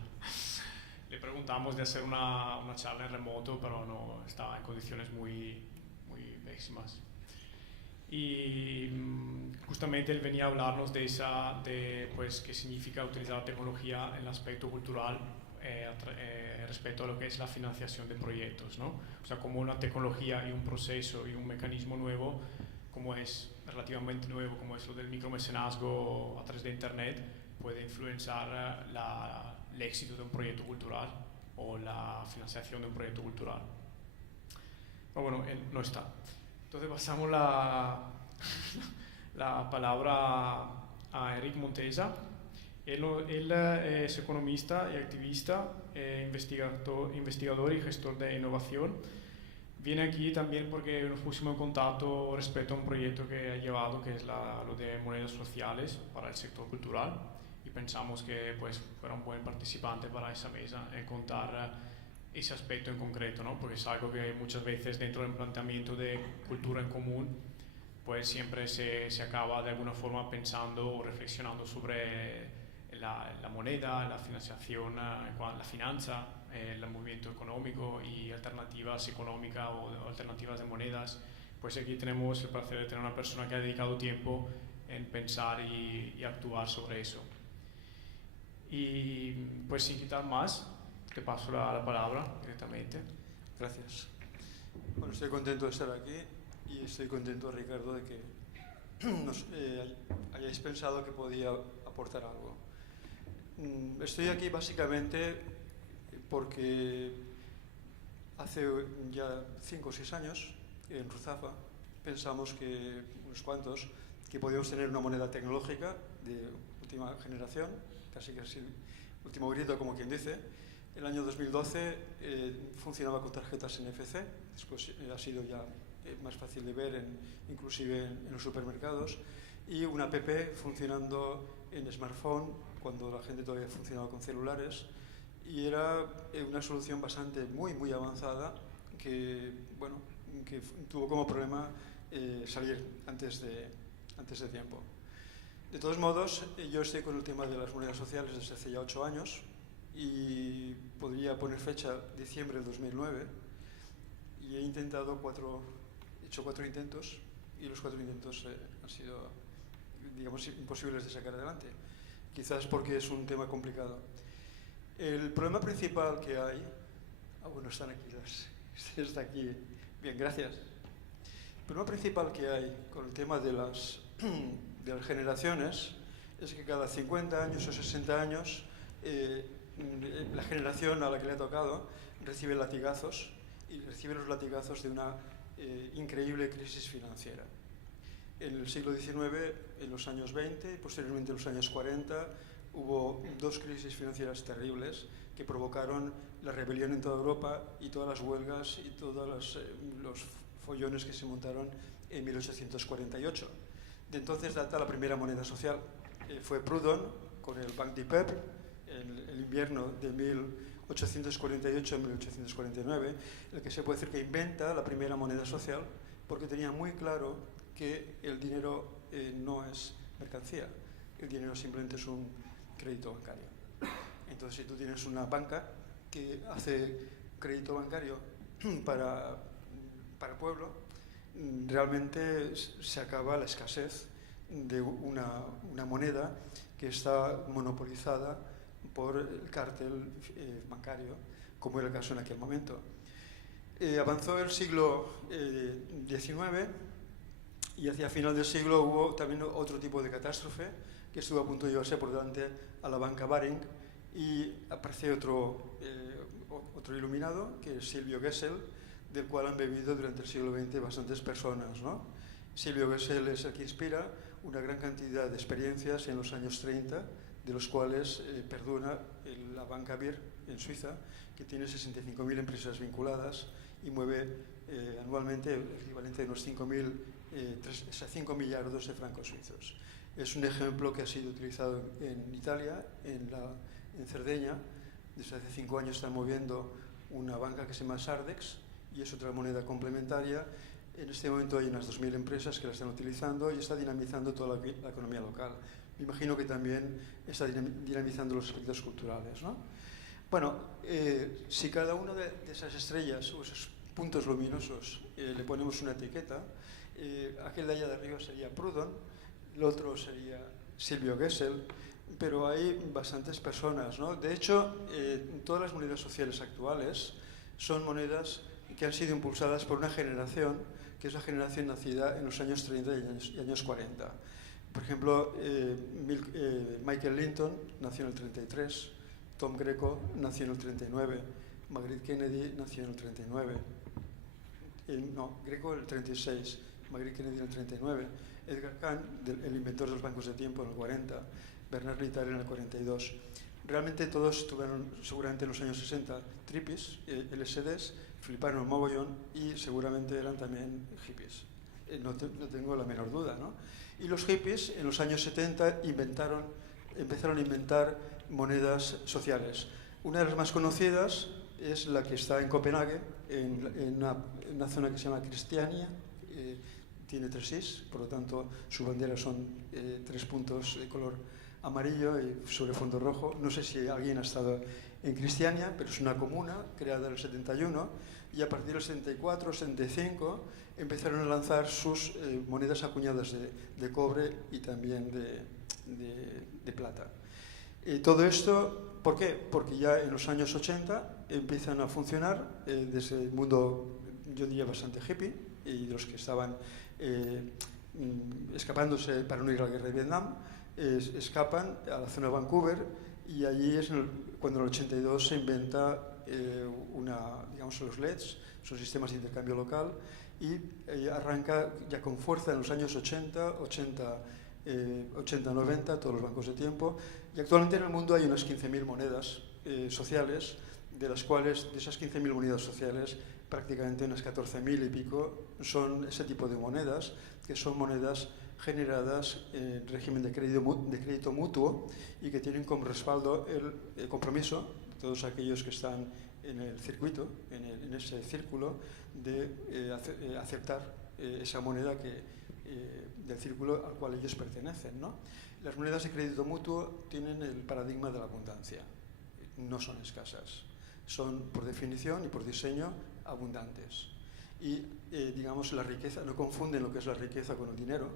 Le preguntamos de hacer una charla en remoto, pero no estaba en condiciones muy pésimas. Y justamente él venía a hablarnos de pues, qué significa utilizar la tecnología en el aspecto cultural respecto a lo que es la financiación de proyectos, ¿no? O sea, como una tecnología y un proceso y un mecanismo nuevo, como es relativamente nuevo, como es lo del micromecenazgo a través de Internet, puede influenciar el éxito de un proyecto cultural o la financiación de un proyecto cultural. Pero bueno, él no está. Entonces pasamos la palabra a Eric Montesa. Él es economista y activista, investigador y gestor de innovación. Viene aquí también porque nos pusimos en contacto respecto a un proyecto que ha llevado, que es lo de monedas sociales para el sector cultural, y pensamos que pues, fuera un buen participante para esa mesa en contar ese aspecto en concreto, ¿no? Porque es algo que muchas veces dentro del planteamiento de cultura en común pues siempre se acaba de alguna forma pensando o reflexionando sobre la moneda, la financiación, la finanza, el movimiento económico y alternativas económicas o alternativas de monedas. Pues aquí tenemos el placer de tener una persona que ha dedicado tiempo en pensar y actuar sobre eso. Y pues sin quitar más, te paso la palabra directamente. Gracias. Bueno, estoy contento de estar aquí y estoy contento, Ricardo, de que hayáis pensado que podía aportar algo. Estoy aquí básicamente porque hace ya 5 o 6 años en Ruzafa pensamos que, unos cuantos, que podíamos tener una moneda tecnológica de última generación, casi último grito como quien dice. El año 2012 funcionaba con tarjetas NFC, después ha sido ya más fácil de ver inclusive en los supermercados, y una app funcionando en smartphone cuando la gente todavía funcionaba con celulares, y era una solución bastante muy avanzada que tuvo como problema salir antes de tiempo. De todos modos, yo estoy con el tema de las monedas sociales desde hace ya 8 años y podría poner fecha diciembre del 2009, y he hecho 4 intentos, y los 4 intentos han sido, digamos, imposibles de sacar adelante, quizás porque es un tema complicado. El problema principal que hay... bueno, están aquí está aquí. Bien, gracias. El problema principal que hay con el tema de las generaciones es que cada 50 años o 60 años la generación a la que le ha tocado recibe latigazos, y recibe los latigazos de una increíble crisis financiera. En el siglo XIX, en los años 20 y posteriormente en los años 40, hubo 2 crisis financieras terribles que provocaron la rebelión en toda Europa y todas las huelgas y todos los follones que se montaron en 1848. De entonces data la primera moneda social. Fue Proudhon con el Banque du Peuple en el invierno de 1848 a 1849, el que se puede decir que inventa la primera moneda social, porque tenía muy claro que el dinero no es mercancía, el dinero simplemente es un crédito bancario. Entonces, si tú tienes una banca que hace crédito bancario para el pueblo, realmente se acaba la escasez de una moneda que está monopolizada por el cártel bancario, como era el caso en aquel momento. Avanzó el siglo XIX y hacia final del siglo hubo también otro tipo de catástrofe que estuvo a punto de llevarse por delante a la banca Baring, y aparece otro iluminado, que es Silvio Gesell, del cual han bebido durante el siglo XX bastantes personas, ¿no? Silvio Gesell es el que inspira una gran cantidad de experiencias en los años 30, de los cuales perdura la banca BIR en Suiza, que tiene 65.000 empresas vinculadas y mueve anualmente el equivalente de unos 5.000 5 millardos de francos suizos. Es un ejemplo que ha sido utilizado en Italia, en Cerdeña. Desde hace 5 años están moviendo una banca que se llama Sardex y es otra moneda complementaria. En este momento hay unas 2.000 empresas que la están utilizando y está dinamizando toda la economía local. Me imagino que también está dinamizando los aspectos culturales, ¿no? Bueno, si cada una de esas estrellas o esos puntos luminosos le ponemos una etiqueta, aquel de allá de arriba sería Proudhon, el otro sería Silvio Gesell, pero hay bastantes personas, ¿no? De hecho, todas las monedas sociales actuales son monedas que han sido impulsadas por una generación, que es la generación nacida en los años 30 y años 40. Por ejemplo, Michael Linton nació en el 33, Tom Greco nació en el 39, Margaret Kennedy nació en el 39, Greco en el 36, Margaret Kennedy en el 39, Edgar Kahn, el inventor de los bancos de tiempo, en el 40, Bernard Lietaer en el 42. Realmente todos tuvieron, seguramente en los años 60, trippies, LSDs, fliparon un mogollón y seguramente eran también hippies. No tengo la menor duda, ¿no? Y los hippies en los años 70 empezaron a inventar monedas sociales. Una de las más conocidas es la que está en Copenhague, en una zona que se llama Cristiania. Tiene 3 Is, por lo tanto su bandera son 3 puntos de color amarillo y sobre fondo rojo. No sé si alguien ha estado en Cristiania, pero es una comuna creada en el 71 y a partir del 74, 75 empezaron a lanzar sus monedas acuñadas de cobre y también de plata. Todo esto, ¿por qué? Porque ya en los años 80 empiezan a funcionar desde el mundo, yo diría, bastante hippie, y de los que estaban escapándose para no ir a la guerra de Vietnam, escapan a la zona de Vancouver y allí es cuando en el 82 se inventa digamos, los LEDs, son sistemas de intercambio local, y arranca ya con fuerza en los años 80, 90, todos los bancos de tiempo, y actualmente en el mundo hay unas 15.000 monedas sociales, de las cuales, de esas 15.000 monedas sociales, prácticamente unas 14.000 y pico son ese tipo de monedas, que son monedas generadas en régimen de crédito mutuo y que tienen como respaldo el compromiso de todos aquellos que están en el circuito, en ese círculo, de aceptar esa moneda del círculo al cual ellos pertenecen, ¿no? Las monedas de crédito mutuo tienen el paradigma de la abundancia, no son escasas, son por definición y por diseño abundantes. Y digamos, la riqueza, no confunden lo que es la riqueza con el dinero,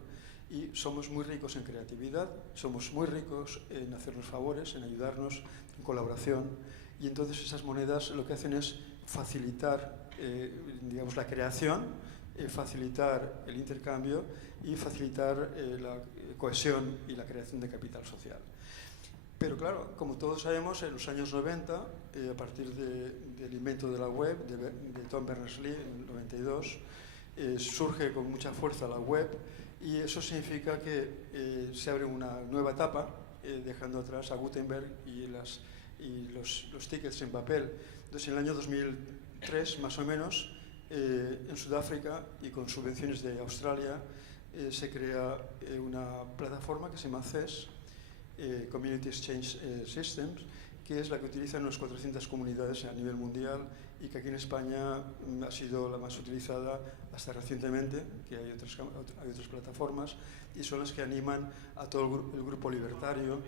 y somos muy ricos en creatividad, somos muy ricos en hacernos favores, en ayudarnos, en colaboración, y entonces esas monedas lo que hacen es facilitar digamos, la creación, facilitar el intercambio y facilitar la cohesión y la creación de capital social. Pero claro, como todos sabemos, en los años 90, a partir del invento de la web, de Tom Berners-Lee en el 92, surge con mucha fuerza la web, y eso significa que se abre una nueva etapa, dejando atrás a Gutenberg y los tickets en papel. Entonces, en el año 2003, más o menos, en Sudáfrica y con subvenciones de Australia, se crea una plataforma que se llama CES, Community Exchange Systems, que es la que utilizan unas 400 comunidades a nivel mundial y que aquí en España ha sido la más utilizada hasta recientemente, que hay otras plataformas, y son las que animan a todo el grupo libertario,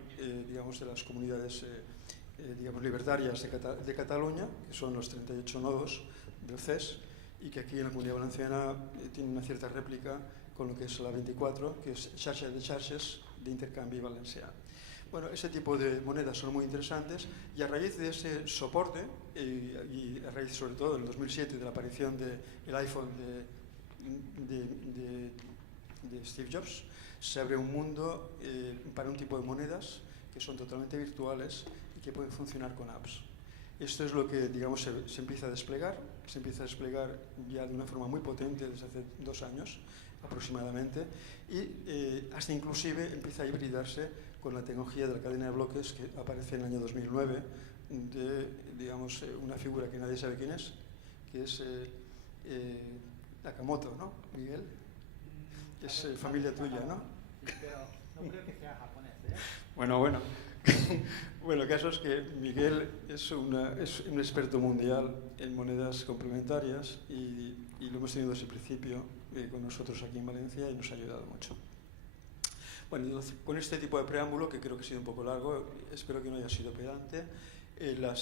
digamos, de las comunidades digamos, libertarias de Cataluña, que son los 38 nodos del CES, y que aquí en la Comunidad Valenciana tiene una cierta réplica con lo que es la 24, que es xarxa de xarxes de intercanvi valencià. Bueno, ese tipo de monedas son muy interesantes, y a raíz de ese soporte, y a raíz sobre todo en el 2007 de la aparición del iPhone de Steve Jobs, se abre un mundo para un tipo de monedas que son totalmente virtuales y que pueden funcionar con apps. Esto es lo que, digamos, se empieza a desplegar ya de una forma muy potente desde hace 2 años aproximadamente, y hasta inclusive empieza a hibridarse con la tecnología de la cadena de bloques que aparece en el año 2009 de, digamos, una figura que nadie sabe quién es, que es Nakamoto, ¿no, Miguel? es familia tuya, ¿no? Sí, pero no creo que sea japonés, ¿eh? Bueno. Bueno, el caso es que Miguel es un experto mundial en monedas complementarias y lo hemos tenido desde el principio con nosotros aquí en Valencia y nos ha ayudado mucho. Bueno, entonces, con este tipo de preámbulo, que creo que ha sido un poco largo, espero que no haya sido pedante, la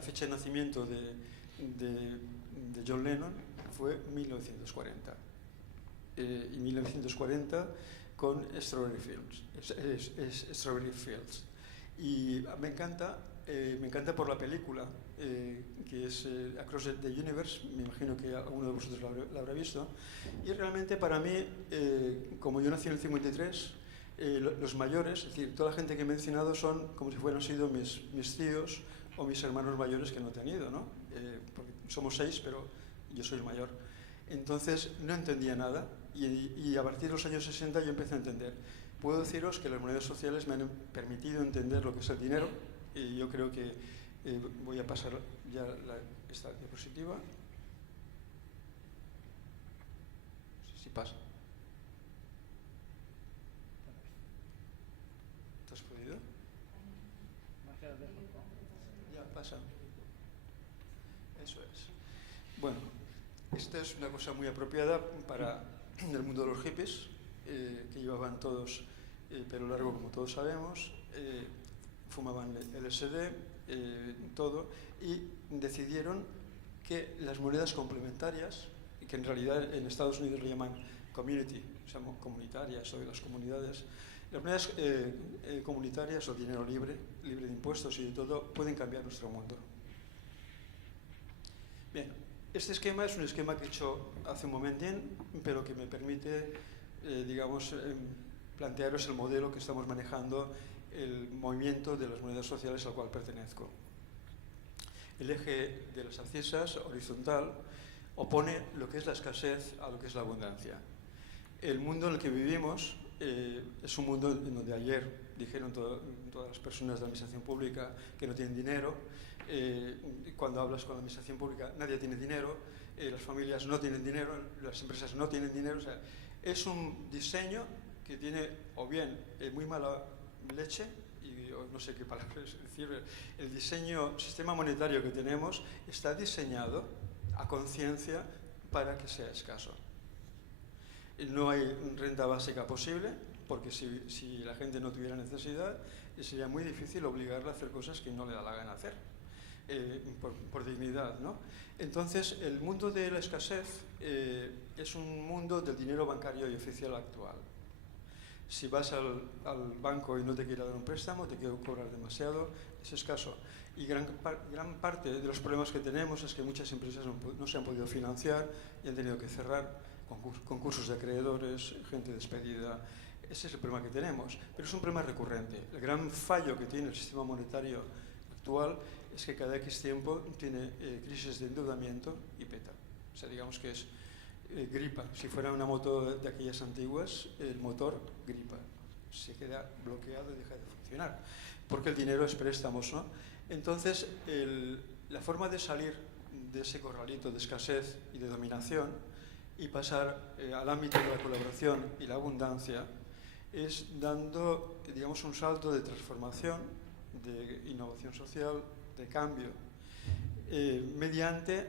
fecha de nacimiento de John Lennon fue 1940. Y 1940 con Strawberry Fields. Y me encanta por la película, que es Across the Universe, me imagino que alguno de vosotros la habrá visto, y realmente para mí, como yo nací en el 53, los mayores, es decir, toda la gente que he mencionado son como si fueran sido mis tíos o mis hermanos mayores que no he tenido, ¿no? Porque somos 6, pero yo soy el mayor. Entonces no entendía nada y a partir de los años 60 yo empecé a entender. Puedo deciros que las monedas sociales me han permitido entender lo que es el dinero y yo creo que voy a pasar ya esta diapositiva. No sé si pasa. ¿Te has podido? Ya pasa. Eso es. Bueno, esta es una cosa muy apropiada para el mundo de los hippies, que llevaban todos pelo largo, como todos sabemos, fumaban LSD, todo, y decidieron que las monedas complementarias, que en realidad en Estados Unidos le llaman community, o sea, comunitarias o de las comunidades, las monedas comunitarias o dinero libre de impuestos y de todo, pueden cambiar nuestro mundo. Bien, este esquema es un esquema que he hecho hace un momentín, pero que me permite, digamos, plantearos el modelo que estamos manejando, el movimiento de las monedas sociales al cual pertenezco. El eje de las abscisas, horizontal, opone lo que es la escasez a lo que es la abundancia. El mundo en el que vivimos es un mundo en donde ayer dijeron todas las personas de la administración pública que no tienen dinero. Cuando hablas con la administración pública, nadie tiene dinero, las familias no tienen dinero, las empresas no tienen dinero. O sea, es un diseño que tiene o bien muy mala leche, y no sé qué palabra es decir, el sistema monetario que tenemos está diseñado a conciencia para que sea escaso. No hay renta básica posible, porque si la gente no tuviera necesidad, sería muy difícil obligarla a hacer cosas que no le da la gana hacer, por dignidad, ¿no? Entonces, el mundo de la escasez es un mundo del dinero bancario y oficial actual. Si vas al banco y no te quiere dar un préstamo, te quiere cobrar demasiado, es escaso. Y gran parte de los problemas que tenemos es que muchas empresas no se han podido financiar y han tenido que cerrar, concursos de acreedores, gente despedida. Ese es el problema que tenemos, pero es un problema recurrente. El gran fallo que tiene el sistema monetario actual es que cada X tiempo tiene crisis de endeudamiento y peta. O sea, digamos que es gripa. Si fuera una moto de aquellas antiguas, el motor gripa. Se queda bloqueado y deja de funcionar. Porque el dinero es préstamos, ¿no? Entonces, la forma de salir de ese corralito de escasez y de dominación y pasar al ámbito de la colaboración y la abundancia es dando, digamos, un salto de transformación, de innovación social, de cambio, mediante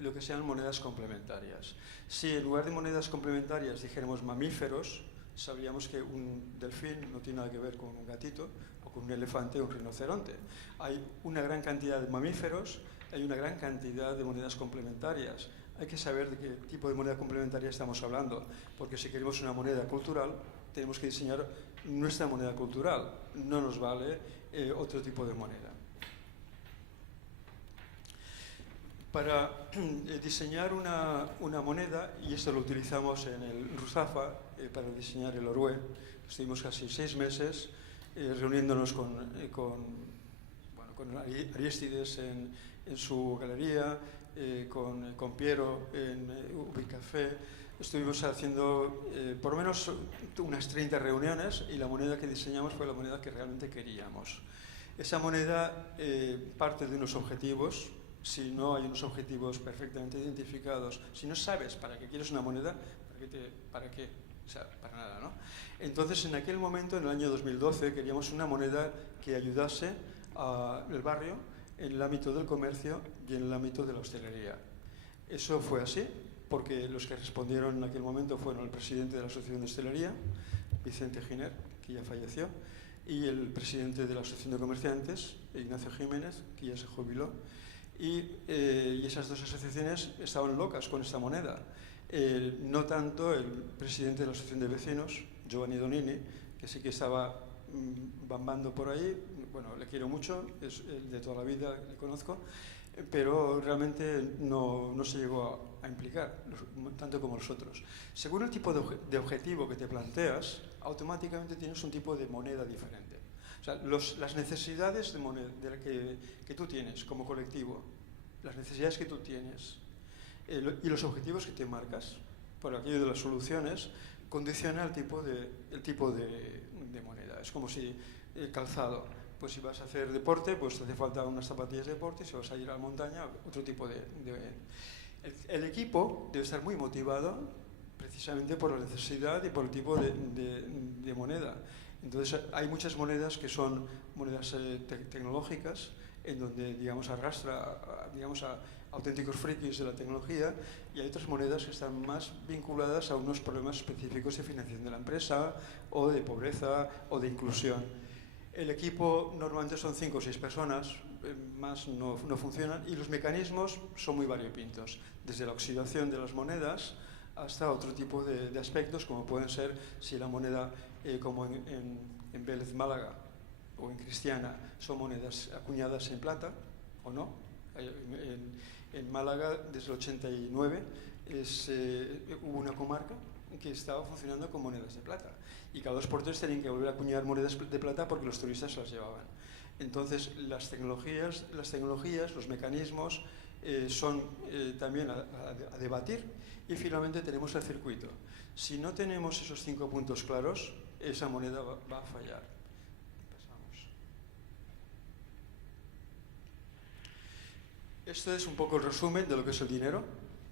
lo que sean monedas complementarias. Si en lugar de monedas complementarias dijéramos mamíferos, sabríamos que un delfín no tiene nada que ver con un gatito o con un elefante o un rinoceronte. Hay una gran cantidad de mamíferos, hay una gran cantidad de monedas complementarias. Hay que saber de qué tipo de moneda complementaria estamos hablando, porque si queremos una moneda cultural, tenemos que diseñar nuestra moneda cultural. No nos vale otro tipo de moneda. Para diseñar una moneda, y esto lo utilizamos en el Ruzafa para diseñar el Orue, estuvimos casi 6 meses reuniéndonos con Arístides en su galería, con Piero en Ubicafé. Estuvimos haciendo por lo menos unas 30 reuniones y la moneda que diseñamos fue la moneda que realmente queríamos. Esa moneda parte de unos objetivos. Si no hay unos objetivos perfectamente identificados, si no sabes para qué quieres una moneda, ¿para ¿Para qué? O sea, para nada, ¿no? Entonces, en aquel momento, en el año 2012, queríamos una moneda que ayudase al barrio en el ámbito del comercio y en el ámbito de la hostelería. Eso fue así, porque los que respondieron en aquel momento fueron el presidente de la Asociación de Hostelería, Vicente Giner, que ya falleció, y el presidente de la Asociación de Comerciantes, Ignacio Jiménez, que ya se jubiló. Y esas dos asociaciones estaban locas con esta moneda. No tanto el presidente de la Asociación de Vecinos, Giovanni Donini, que sí que estaba bambando por ahí. Bueno, le quiero mucho, es de toda la vida, le conozco, pero realmente no se llegó a implicar, tanto como los otros. Según el tipo de objetivo que te planteas, automáticamente tienes un tipo de moneda diferente. O sea, las necesidades de moneda que tú tienes como colectivo, las necesidades que tú tienes y los objetivos que te marcas, por aquello de las soluciones, condiciona el tipo de moneda. Es como si el calzado, pues si vas a hacer deporte, pues te hace falta unas zapatillas de deporte, y si vas a ir a la montaña, otro tipo de... El equipo debe estar muy motivado precisamente por la necesidad y por el tipo de moneda. Entonces hay muchas monedas que son monedas tecnológicas, en donde digamos arrastra a auténticos frikis de la tecnología, y hay otras monedas que están más vinculadas a unos problemas específicos de financiación de la empresa, o de pobreza, o de inclusión. El equipo normalmente son 5 o 6 personas, más no funcionan, y los mecanismos son muy variopintos, desde la oxidación de las monedas hasta otro tipo de aspectos, como pueden ser si la moneda, como en Vélez Málaga o en Cristiana, son monedas acuñadas en plata o no. En Málaga, desde el 89, hubo una comarca que estaba funcionando con monedas de plata, y cada 2 por 3 tenían que volver a acuñar monedas de plata porque los turistas las llevaban. Entonces, las tecnologías, los mecanismos son también a debatir, y finalmente tenemos el circuito. Si no tenemos esos 5 puntos claros, esa moneda va a fallar. Pasamos. Esto es un poco el resumen de lo que es el dinero.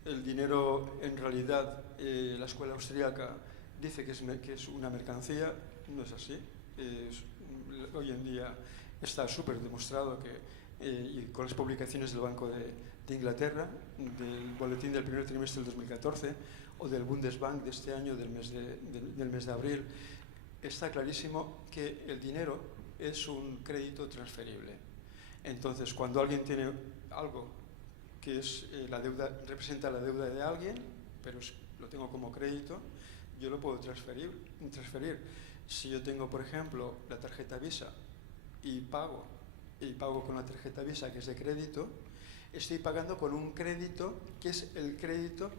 El dinero, en realidad, la escuela austríaca dice que es una mercancía. No es así. Hoy en día está súper demostrado que, y con las publicaciones del Banco de Inglaterra, del boletín del primer trimestre del 2014, o del Bundesbank de este año, del mes de abril, está clarísimo que el dinero es un crédito transferible. Entonces, cuando alguien tiene algo que es la deuda, representa la deuda de alguien, pero lo tengo como crédito, yo lo puedo transferir. Si yo tengo, por ejemplo, la tarjeta Visa y pago con la tarjeta Visa, que es de crédito, estoy pagando con un crédito que es el crédito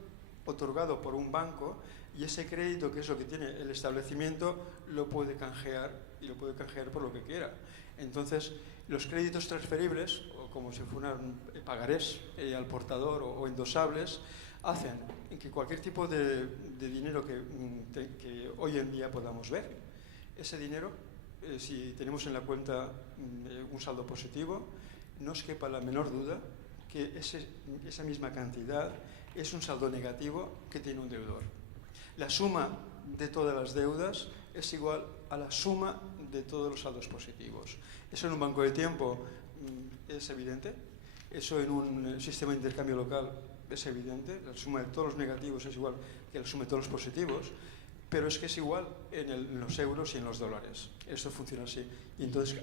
otorgado por un banco, y ese crédito, que es lo que tiene el establecimiento, lo puede canjear, y lo puede canjear por lo que quiera. Entonces, los créditos transferibles, o como si fueran pagarés al portador o endosables, hacen que cualquier tipo de dinero que hoy en día podamos ver, ese dinero, si tenemos en la cuenta un saldo positivo, no os quepa la menor duda que esa misma cantidad es un saldo negativo que tiene un deudor. La suma de todas las deudas es igual a la suma de todos los saldos positivos. Eso en un banco de tiempo es evidente, eso en un sistema de intercambio local es evidente, la suma de todos los negativos es igual que la suma de todos los positivos, pero es que es igual en los euros y en los dólares. Esto funciona así. Y entonces,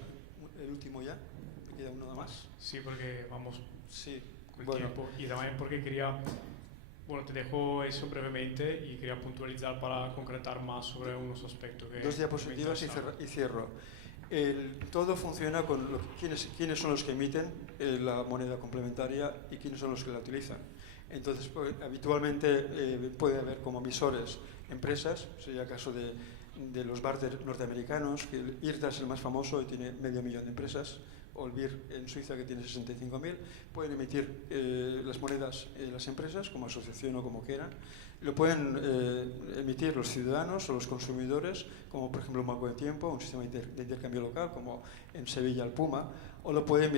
el último ya, ¿me queda uno más? Sí, porque vamos sí, con el bueno. tiempo, y también porque quería, bueno, te dejo eso brevemente y quería puntualizar para concretar más sobre unos aspectos que 2 diapositivas y cierro. Todo funciona con quiénes son los que emiten la moneda complementaria y quiénes son los que la utilizan. Entonces, habitualmente puede haber como emisores empresas, sería el caso de los barter norteamericanos, que el IRTA es el más famoso y tiene 500.000 de empresas, o el BIR en Suiza, que tiene 65.000, pueden emitir las monedas las empresas, como asociación o como quieran. Lo pueden emitir los ciudadanos o los consumidores, como por ejemplo un banco de tiempo, un sistema de intercambio local, como en Sevilla el Puma, o lo pueden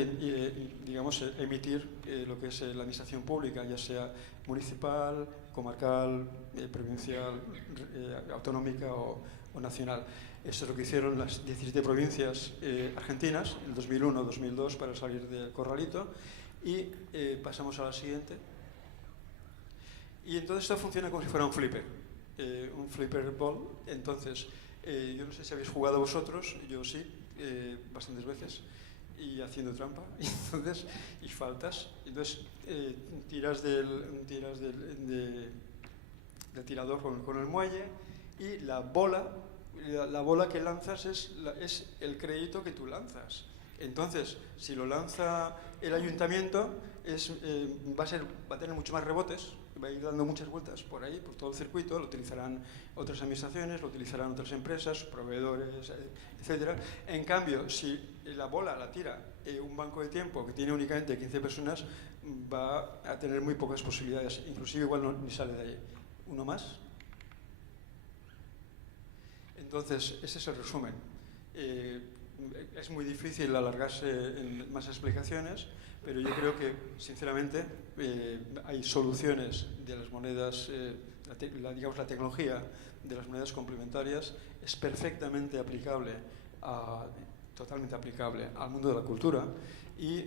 digamos, emitir lo que es la administración pública, ya sea municipal, comarcal, provincial, autonómica o nacional. Eso es lo que hicieron las 17 provincias argentinas en 2001-2002 para salir del corralito. Y pasamos a la siguiente. Y entonces esto funciona como si fuera un flipper ball. Entonces, yo no sé si habéis jugado vosotros, yo sí, bastantes veces, y haciendo trampa, y faltas. Entonces, tiras del tirador con el muelle, y la bola que lanzas es el crédito que tú lanzas. Entonces, si lo lanza el ayuntamiento, va a tener mucho más rebotes, va a ir dando muchas vueltas por ahí, por todo el circuito, lo utilizarán otras administraciones, lo utilizarán otras empresas, proveedores, etc. En cambio, si la bola la tira un banco de tiempo que tiene únicamente 15 personas, va a tener muy pocas posibilidades, inclusive igual ni sale de ahí. ¿Uno más? Entonces, ese es el resumen. Es muy difícil alargarse en más explicaciones, pero yo creo que, sinceramente, hay soluciones de las monedas, digamos la tecnología de las monedas complementarias es perfectamente aplicable, totalmente aplicable al mundo de la cultura y,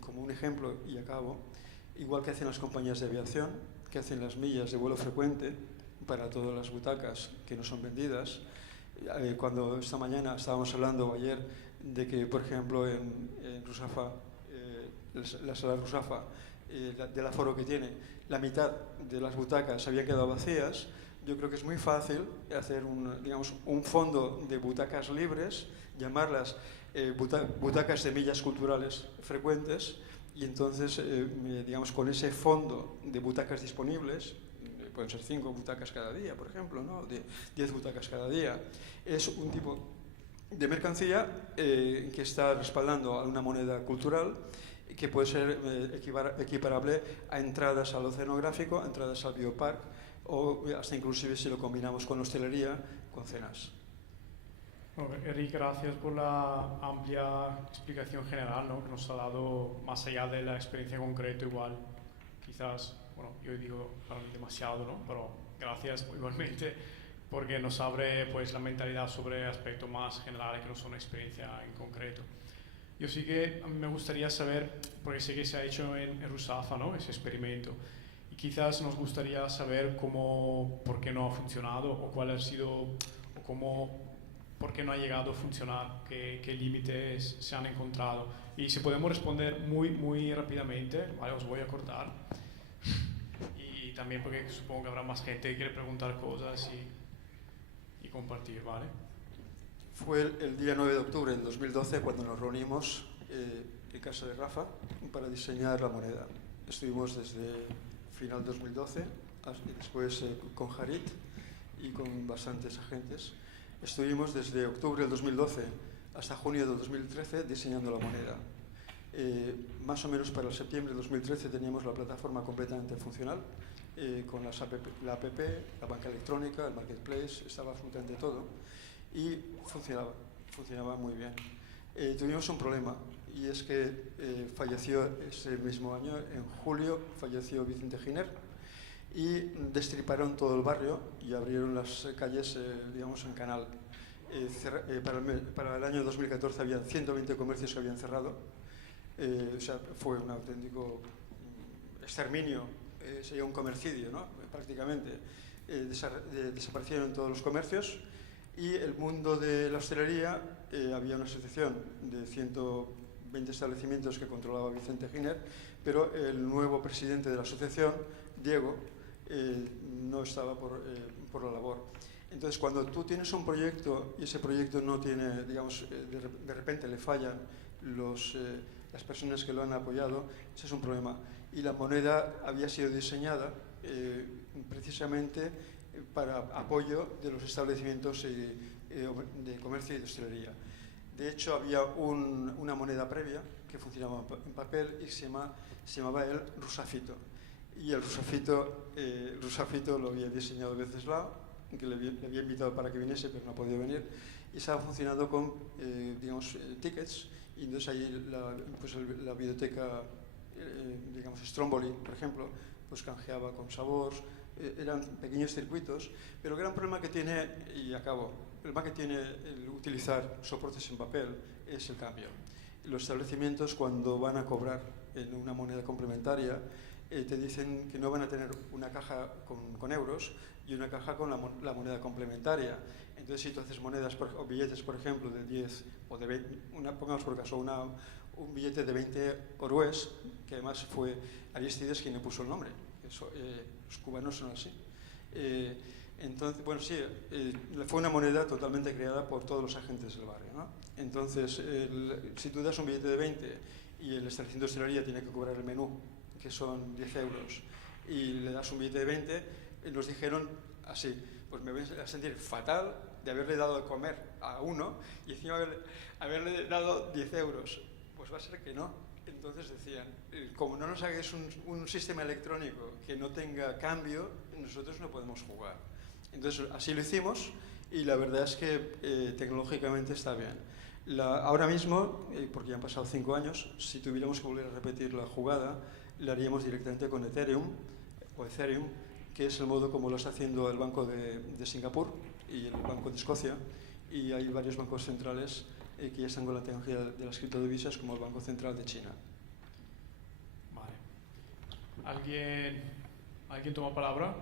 como un ejemplo, y acabo, igual que hacen las compañías de aviación, que hacen las millas de vuelo frecuente para todas las butacas que no son vendidas. Cuando esta mañana estábamos hablando, ayer, de que, por ejemplo, en Rusafa, la sala Rusafa, del aforo que tiene, la mitad de las butacas habían quedado vacías. Yo creo que es muy fácil hacer un fondo de butacas libres, llamarlas butacas de millas culturales frecuentes, y entonces, digamos, con ese fondo de butacas disponibles, pueden ser 5 butacas cada día, por ejemplo, ¿no? De 10 butacas cada día. Es un tipo de mercancía que está respaldando a una moneda cultural que puede ser equiparable a entradas al oceanográfico, a entradas al biopark o hasta inclusive, si lo combinamos con hostelería, con cenas. Bueno, Eric, gracias por la amplia explicación general, ¿no? Que nos ha dado, más allá de la experiencia concreta, igual, quizás, bueno, yo digo demasiado, ¿no? Pero gracias igualmente, porque nos abre pues la mentalidad sobre aspectos más generales que no son una experiencia en concreto. Yo sí que a mí me gustaría saber, porque sé que se ha hecho en Rusafa, ¿no? Ese experimento, y quizás nos gustaría saber por qué no ha funcionado, o cuál ha sido, o por qué no ha llegado a funcionar, qué límites se han encontrado. Y si podemos responder muy rápidamente, ¿vale? Os voy a cortar. Y también porque supongo que habrá más gente que quiere preguntar cosas y compartir, ¿vale? Fue el día 9 de octubre del 2012 cuando nos reunimos en casa de Rafa para diseñar la moneda. Estuvimos desde final 2012 y después con Harit y con bastantes agentes. Estuvimos desde octubre del 2012 hasta junio del 2013 diseñando la moneda. Más o menos para el septiembre de 2013 teníamos la plataforma completamente funcional, con la app, la banca electrónica, el marketplace, estaba absolutamente todo y funcionaba muy bien. Tuvimos un problema y es que falleció ese mismo año, en julio, falleció Vicente Giner y destriparon todo el barrio y abrieron las calles, digamos, en canal. Para el año 2014 había 120 comercios que habían cerrado. O sea, fue un auténtico exterminio, sería un comercidio, ¿no? Prácticamente. Desaparecieron todos los comercios y el mundo de la hostelería, había una asociación de 120 establecimientos que controlaba Vicente Giner, pero el nuevo presidente de la asociación, Diego, no estaba por la labor. Entonces, cuando tú tienes un proyecto y ese proyecto no tiene, digamos, de repente le fallan las personas que lo han apoyado, ese es un problema. Y la moneda había sido diseñada precisamente para apoyo de los establecimientos de comercio y de hostelería. De hecho, había una moneda previa que funcionaba en papel y se llamaba el Rusafito. y el Rusafito lo había diseñado Venceslao, que le había invitado para que viniese, pero no ha podido venir, y estaba funcionando con, digamos, tickets, y entonces ahí la biblioteca, digamos, Stromboli, por ejemplo, pues canjeaba con sabores, eran pequeños circuitos, pero el gran problema que tiene, y acabo, el problema que tiene el utilizar soportes en papel es el cambio. Los establecimientos, cuando van a cobrar en una moneda complementaria, te dicen que no van a tener una caja con euros y una caja con la moneda complementaria. Entonces, si tú haces monedas o billetes, por ejemplo, de 10 o de 20, pongamos por caso un billete de 20 orués, que además fue Aristides quien le puso el nombre. Eso, los cubanos son así. Entonces, bueno, sí, fue una moneda totalmente creada por todos los agentes del barrio, ¿no? Entonces, si tú das un billete de 20 y el establecimiento de hostelería tiene que cobrar el menú, que son 10 euros, y le das un billete de 20, nos dijeron así, pues me voy a sentir fatal de haberle dado de comer a uno y encima haberle dado 10 euros. Pues va a ser que no. Entonces decían, como no nos hagáis un sistema electrónico que no tenga cambio, nosotros no podemos jugar. Entonces así lo hicimos y la verdad es que tecnológicamente está bien. Ahora mismo, porque ya han pasado 5 años, si tuviéramos que volver a repetir la jugada, la haríamos directamente con Ethereum, que es el modo como lo está haciendo el Banco de Singapur y el Banco de Escocia, y hay varios bancos centrales que ya están con la tecnología de las criptodivisas, como el Banco Central de China. Vale. ¿Alguien toma palabra?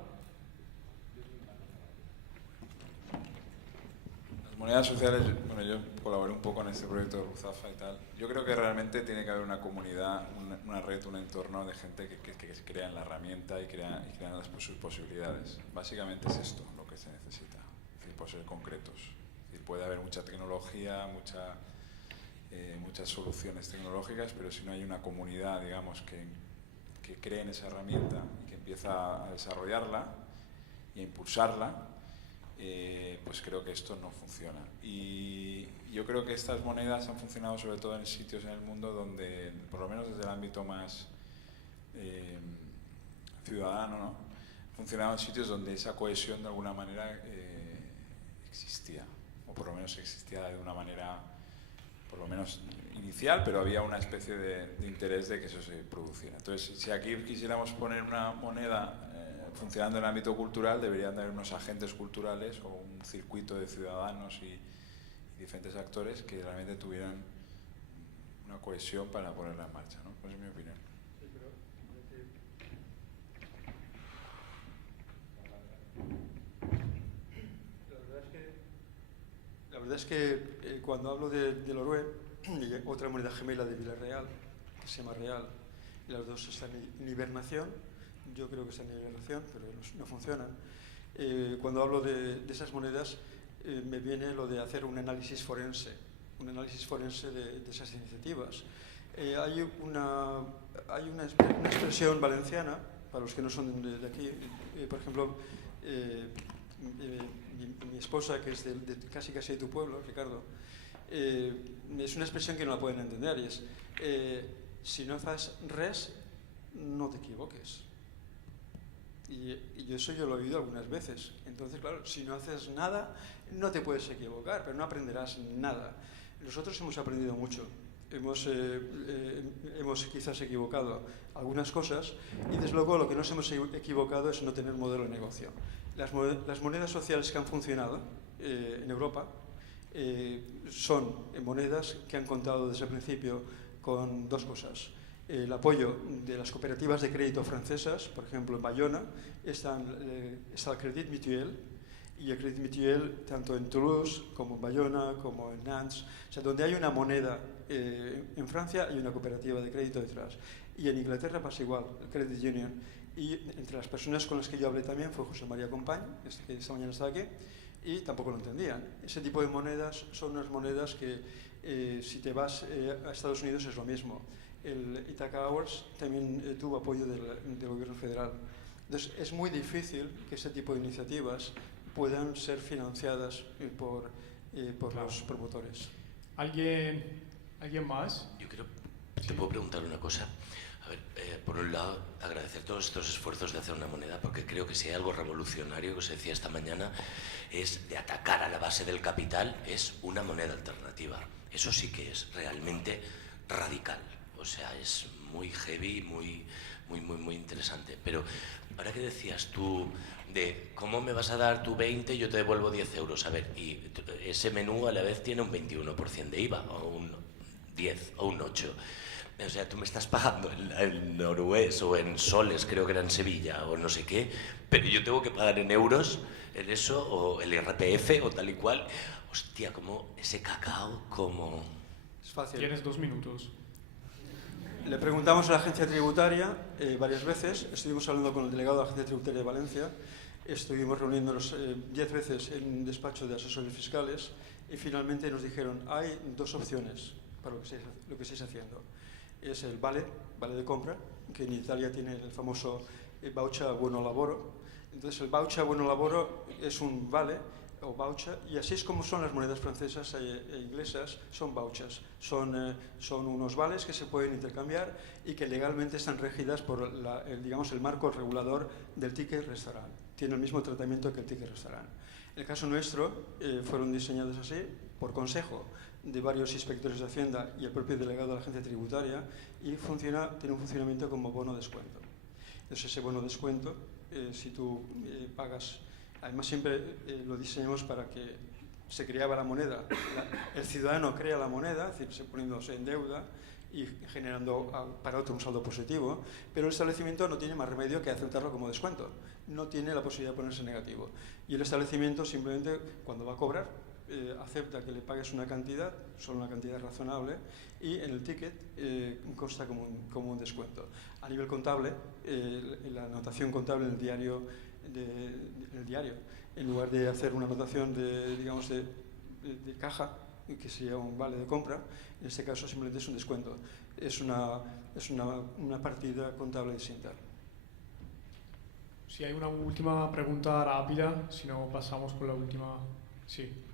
Las monedas sociales, bueno, yo colaboré un poco en este proyecto de Ruzafa y tal. Yo creo que realmente tiene que haber una comunidad, una red, un entorno de gente que se crea en la herramienta y crean sus posibilidades. Básicamente es esto lo que se necesita, es decir, por ser concretos. Es decir, puede haber mucha tecnología, muchas soluciones tecnológicas, pero si no hay una comunidad, digamos, que cree en esa herramienta y que empieza a desarrollarla y a impulsarla, pues creo que esto no funciona. Y yo creo que estas monedas han funcionado sobre todo en sitios en el mundo donde, por lo menos desde el ámbito más ciudadano, ¿no? Funcionaban en sitios donde esa cohesión de alguna manera existía, o por lo menos existía de una manera, por lo menos inicial, pero había una especie de interés de que eso se produciera. Entonces, si aquí quisiéramos poner una moneda funcionando en el ámbito cultural, deberían de haber unos agentes culturales o un circuito de ciudadanos y diferentes actores que realmente tuvieran una cohesión para ponerla en marcha, ¿no? Esa es mi opinión. La verdad es que cuando hablo del Orue, y otra moneda gemela de Villarreal, que se llama Real, y las dos están en hibernación, yo creo que están en hibernación, pero no funcionan. Cuando hablo de esas monedas, me viene lo de hacer un análisis forense de esas iniciativas. Hay una expresión valenciana, para los que no son de aquí, por ejemplo, mi esposa, que es casi de tu pueblo, Ricardo, es una expresión que no la pueden entender, y es si no haces res, no te equivoques. Y eso yo lo he oído algunas veces. Entonces, claro, si no haces nada, no te puedes equivocar, pero no aprenderás nada. Nosotros hemos aprendido mucho. Hemos quizás equivocado algunas cosas, y desde luego lo que nos hemos equivocado es no tener modelo de negocio. Las monedas sociales que han funcionado en Europa son monedas que han contado desde el principio con dos cosas. El apoyo de las cooperativas de crédito francesas, por ejemplo en Bayona está el Crédit Mutuel, y el Crédit Mutuel tanto en Toulouse como en Bayona como en Nantes, o sea, donde hay una moneda. En Francia hay una cooperativa de crédito detrás, y en Inglaterra pasa igual, el Credit Union. Y entre las personas con las que yo hablé también fue José María Compañ, que esta mañana está aquí, y tampoco lo entendían. Ese tipo de monedas son unas monedas que si te vas a Estados Unidos es lo mismo. El Ithaca Hours también tuvo apoyo del gobierno federal. Entonces es muy difícil que ese tipo de iniciativas puedan ser financiadas por los promotores. ¿Alguien más? Yo creo, ¿te puedo preguntar una cosa? A ver, por un lado, agradecer todos estos esfuerzos de hacer una moneda, porque creo que si hay algo revolucionario que se decía esta mañana es de atacar a la base del capital, es una moneda alternativa. Eso sí que es realmente radical, o sea, es muy heavy, muy interesante. Pero ahora que decías tú de cómo me vas a dar tu 20 y yo te devuelvo 10 euros, a ver, y ese menú a la vez tiene un 21% de IVA, o un 10 o un 8. O sea, tú me estás pagando en norués o en soles, creo que era en Sevilla o no sé qué, pero yo tengo que pagar en euros en eso, o el IRPF o tal y cual. Hostia, como ese cacao, como... Es fácil. Tienes 2 minutos. Le preguntamos a la agencia tributaria varias veces, estuvimos hablando con el delegado de la agencia tributaria de Valencia, estuvimos reuniéndonos 10 veces en un despacho de asesores fiscales y finalmente nos dijeron, hay 2 opciones para lo que estáis haciendo. Es el vale de compra, que en Italia tiene el famoso voucher buono lavoro. Entonces el voucher buono lavoro es un vale o voucher, y así es como son las monedas francesas e inglesas, son vouchers, son unos vales que se pueden intercambiar y que legalmente están regidas por digamos, el marco regulador del ticket restaurant. Tiene el mismo tratamiento que el ticket restaurant. En el caso nuestro fueron diseñados así por consejo de varios inspectores de Hacienda y el propio delegado de la agencia tributaria, y tiene un funcionamiento como bono descuento. Entonces ese bono descuento, si tú pagas, además siempre lo diseñamos para que se creaba la moneda, el ciudadano crea la moneda, es decir, poniéndose en deuda y generando para otro un saldo positivo, pero el establecimiento no tiene más remedio que aceptarlo como descuento, no tiene la posibilidad de ponerse negativo, y el establecimiento simplemente cuando va a cobrar acepta que le pagues una cantidad, solo una cantidad razonable, y en el ticket consta como un descuento. A nivel contable, la anotación contable en el diario, en lugar de hacer una anotación digamos de caja, que sería un vale de compra, en este caso simplemente es un descuento. Es una partida contable distinta. Si hay una última pregunta rápida, si no pasamos con la última. Sí.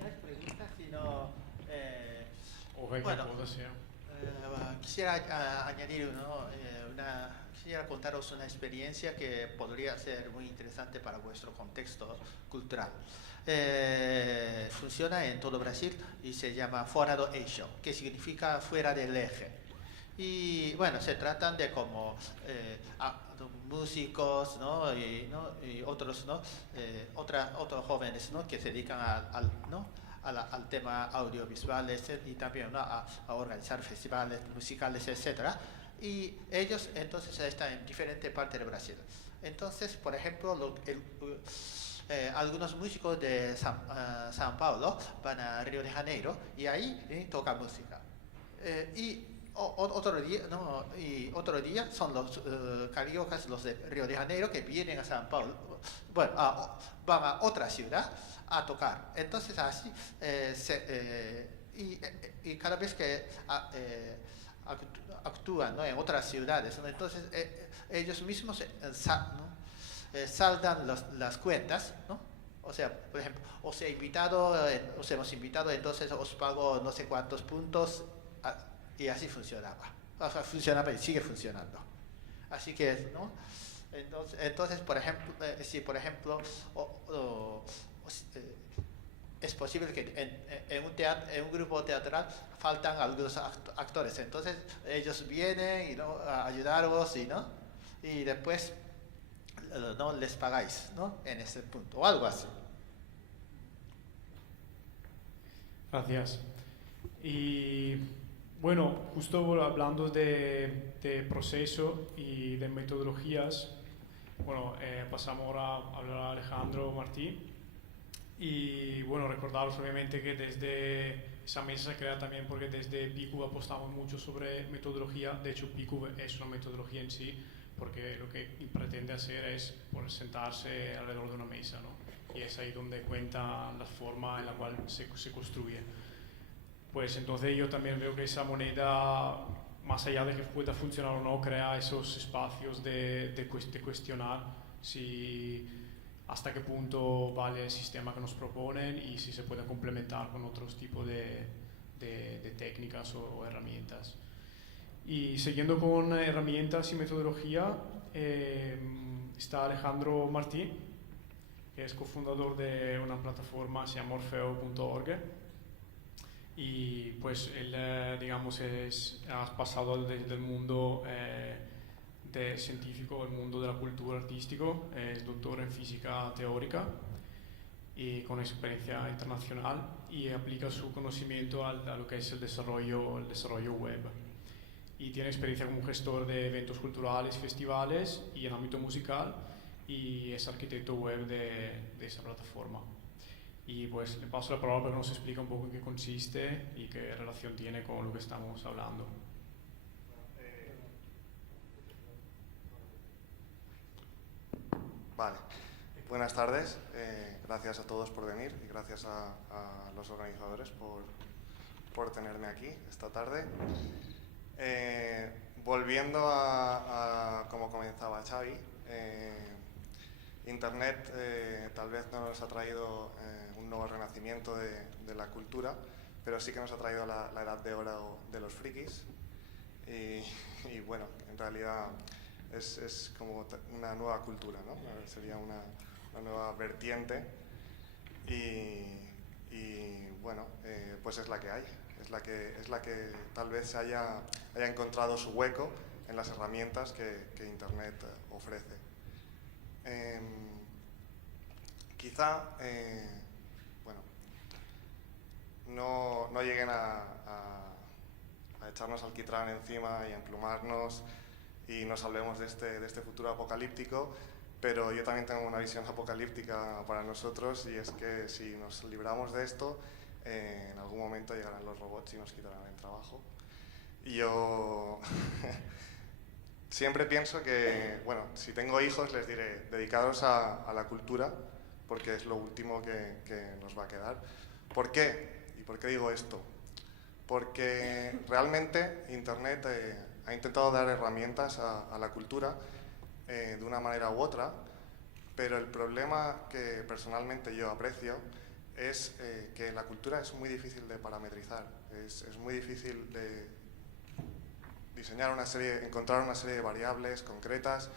No es pregunta, sino... O cualquier cosa sea. Quisiera añadir, quisiera contaros una experiencia que podría ser muy interesante para vuestro contexto cultural. Funciona en todo Brasil y se llama Fora do Eixo, que significa fuera del eje. Y bueno, se tratan de como músicos, ¿no? Y otros, ¿no? Otros jóvenes, ¿no? Que se dedican al tema audiovisual y también, ¿no? a organizar festivales musicales, etc. Y ellos entonces están en diferentes partes de Brasil. Entonces, por ejemplo, algunos músicos de São Paulo van a Río de Janeiro y ahí tocan música. Y otro día son los cariocas, los de Río de Janeiro, que vienen a São Paulo, bueno, van a otra ciudad a tocar. Entonces así, y cada vez que actúan, ¿no? en otras ciudades, ¿no? Entonces ellos mismos saldan las cuentas, ¿no? O sea, por ejemplo, os hemos invitado, entonces os pago no sé cuántos puntos, y así funcionaba. O sea, funcionaba y sigue funcionando. Así que, ¿no? Entonces por ejemplo, si por ejemplo es posible que en un grupo teatral faltan algunos actores, entonces ellos vienen a ayudaros y después no les pagáis, ¿no? En ese punto o algo así. Gracias. Y bueno, justo hablando de proceso y de metodologías, bueno, pasamos ahora a hablar a Alejandro Martí. Y bueno, recordaros obviamente que desde esa mesa se crea también porque desde PICUB apostamos mucho sobre metodología. De hecho, PICUB es una metodología en sí, porque lo que pretende hacer es sentarse alrededor de una mesa, ¿no? Y es ahí donde cuenta la forma en la cual se construye. Pues entonces yo también veo que esa moneda, más allá de que pueda funcionar o no, crea esos espacios de cuestionar hasta qué punto vale el sistema que nos proponen y si se puede complementar con otros tipos de técnicas o herramientas. Y siguiendo con herramientas y metodología, está Alejandro Martí, que es cofundador de una plataforma, se llama orfeo.org. Y pues él, digamos, ha pasado desde el mundo científico al mundo de la cultura artístico, es doctor en física teórica y con experiencia internacional, y aplica su conocimiento a lo que es el desarrollo web. Y tiene experiencia como gestor de eventos culturales, festivales y en ámbito musical, y es arquitecto web de esa plataforma. Y pues le paso la palabra para que nos explique un poco en qué consiste y qué relación tiene con lo que estamos hablando. Vale, buenas tardes. Gracias a todos por venir y gracias a los organizadores por tenerme aquí esta tarde. Volviendo a cómo comenzaba Xavi, Internet tal vez no nos ha traído un nuevo renacimiento de la cultura, pero sí que nos ha traído la edad de oro de los frikis y bueno, en realidad es como una nueva cultura, ¿no? Sería una nueva vertiente y bueno, pues es la que hay, es la que tal vez haya encontrado su hueco en las herramientas que Internet ofrece. Quizá bueno, no lleguen a echarnos alquitrán encima y a emplumarnos y nos salvemos de este futuro apocalíptico, pero yo también tengo una visión apocalíptica para nosotros, y es que si nos libramos de esto, en algún momento llegarán los robots y nos quitarán el trabajo. Y yo siempre pienso que, bueno, si tengo hijos les diré, dedicados a la cultura, porque es lo último que nos va a quedar. ¿Por qué? ¿Y por qué digo esto? Porque realmente Internet ha intentado dar herramientas a la cultura de una manera u otra, pero el problema que personalmente yo aprecio es que la cultura es muy difícil de parametrizar, es muy difícil de diseñar encontrar una serie de variables concretas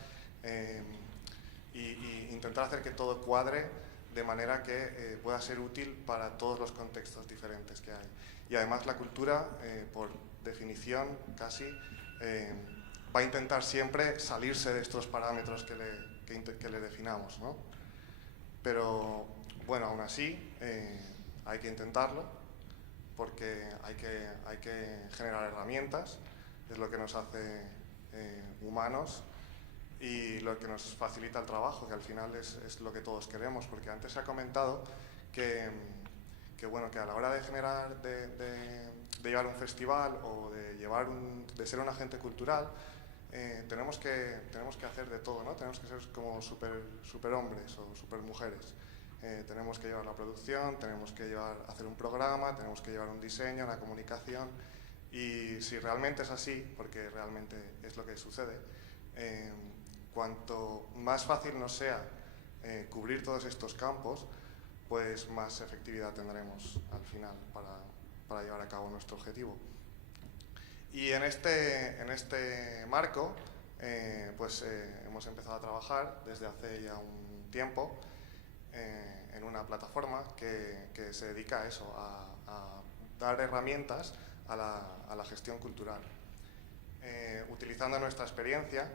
y intentar hacer que todo cuadre de manera que pueda ser útil para todos los contextos diferentes que hay. Y además la cultura, por definición casi, va a intentar siempre salirse de estos parámetros que le definamos, ¿no? Pero bueno, aún así hay que intentarlo, porque hay que generar herramientas, es lo que nos hace humanos y lo que nos facilita el trabajo, que al final es lo que todos queremos, porque antes se ha comentado que bueno, que a la hora de generar, de llevar un festival o de ser un agente cultural, tenemos que hacer de todo, ¿no? Tenemos que ser como super hombres o super mujeres. Tenemos que llevar la producción, tenemos que hacer un programa, tenemos que llevar un diseño, una comunicación, y si realmente es así, porque realmente es lo que sucede, cuanto más fácil nos sea cubrir todos estos campos, pues más efectividad tendremos al final para llevar a cabo nuestro objetivo. Y en este marco, pues hemos empezado a trabajar desde hace ya un tiempo en una plataforma que se dedica a eso, a dar herramientas a la gestión cultural. Utilizando nuestra experiencia,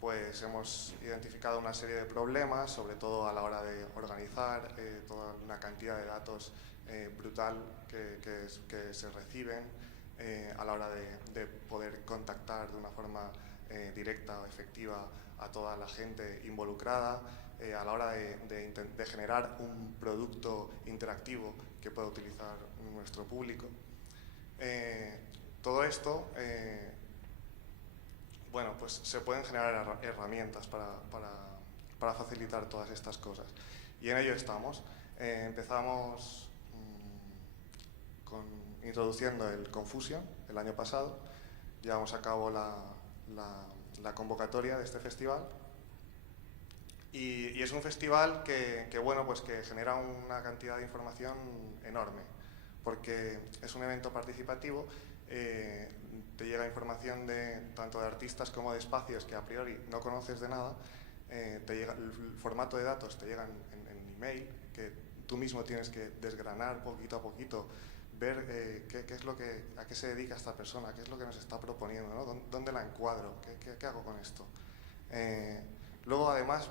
pues hemos identificado una serie de problemas, sobre todo a la hora de organizar toda una cantidad de datos brutal que se reciben, a la hora de poder contactar de una forma directa o efectiva a toda la gente involucrada, a la hora de generar un producto interactivo que pueda utilizar nuestro público. Todo esto, bueno, pues se pueden generar herramientas para facilitar todas estas cosas. Y en ello estamos. Empezamos introduciendo el Confusion el año pasado. Llevamos a cabo la convocatoria de este festival. Y es un festival que bueno, pues que genera una cantidad de información enorme, porque es un evento participativo te llega información tanto de artistas como de espacios que a priori no conoces de nada, te llega, el formato de datos te llegan en email, que tú mismo tienes que desgranar poquito a poquito, ver qué es lo a qué se dedica esta persona, qué es lo que nos está proponiendo, ¿no? ¿Dónde la encuadro? ¿Qué hago con esto? Luego, además,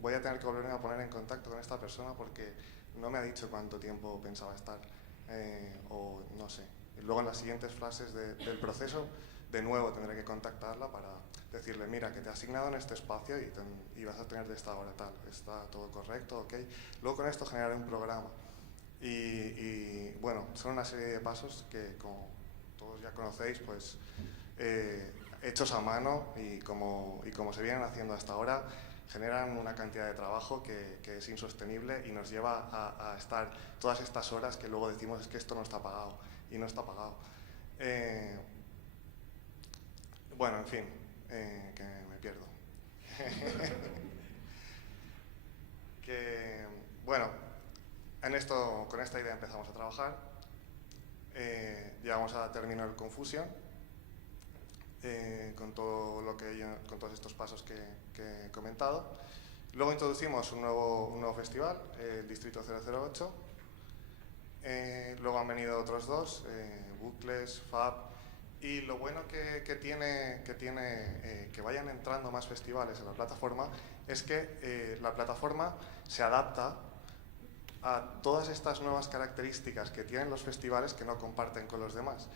voy a tener que volverme a poner en contacto con esta persona porque no me ha dicho cuánto tiempo pensaba estar, o no sé. Y luego, en las siguientes fases del proceso, de nuevo tendré que contactarla para decirle, mira, que te he asignado en este espacio y vas a tener de esta hora tal, está todo correcto, ok. Luego con esto generaré un programa. Y bueno, son una serie de pasos que, como todos ya conocéis, pues hechos a mano y como se vienen haciendo hasta ahora, generan una cantidad de trabajo que es insostenible y nos lleva a estar todas estas horas que luego decimos es que esto no está pagado, y no está pagado. Bueno, en fin, que me pierdo. Bueno, con esta idea empezamos a trabajar. Llegamos a término el Confusion, con todos estos pasos que he comentado. Luego introducimos un nuevo festival, el Distrito 008. Luego han venido otros dos, Bucles, Fab. Y lo bueno que tiene que vayan entrando más festivales en la plataforma es que la plataforma se adapta a todas estas nuevas características que tienen los festivales que no comparten con los demás.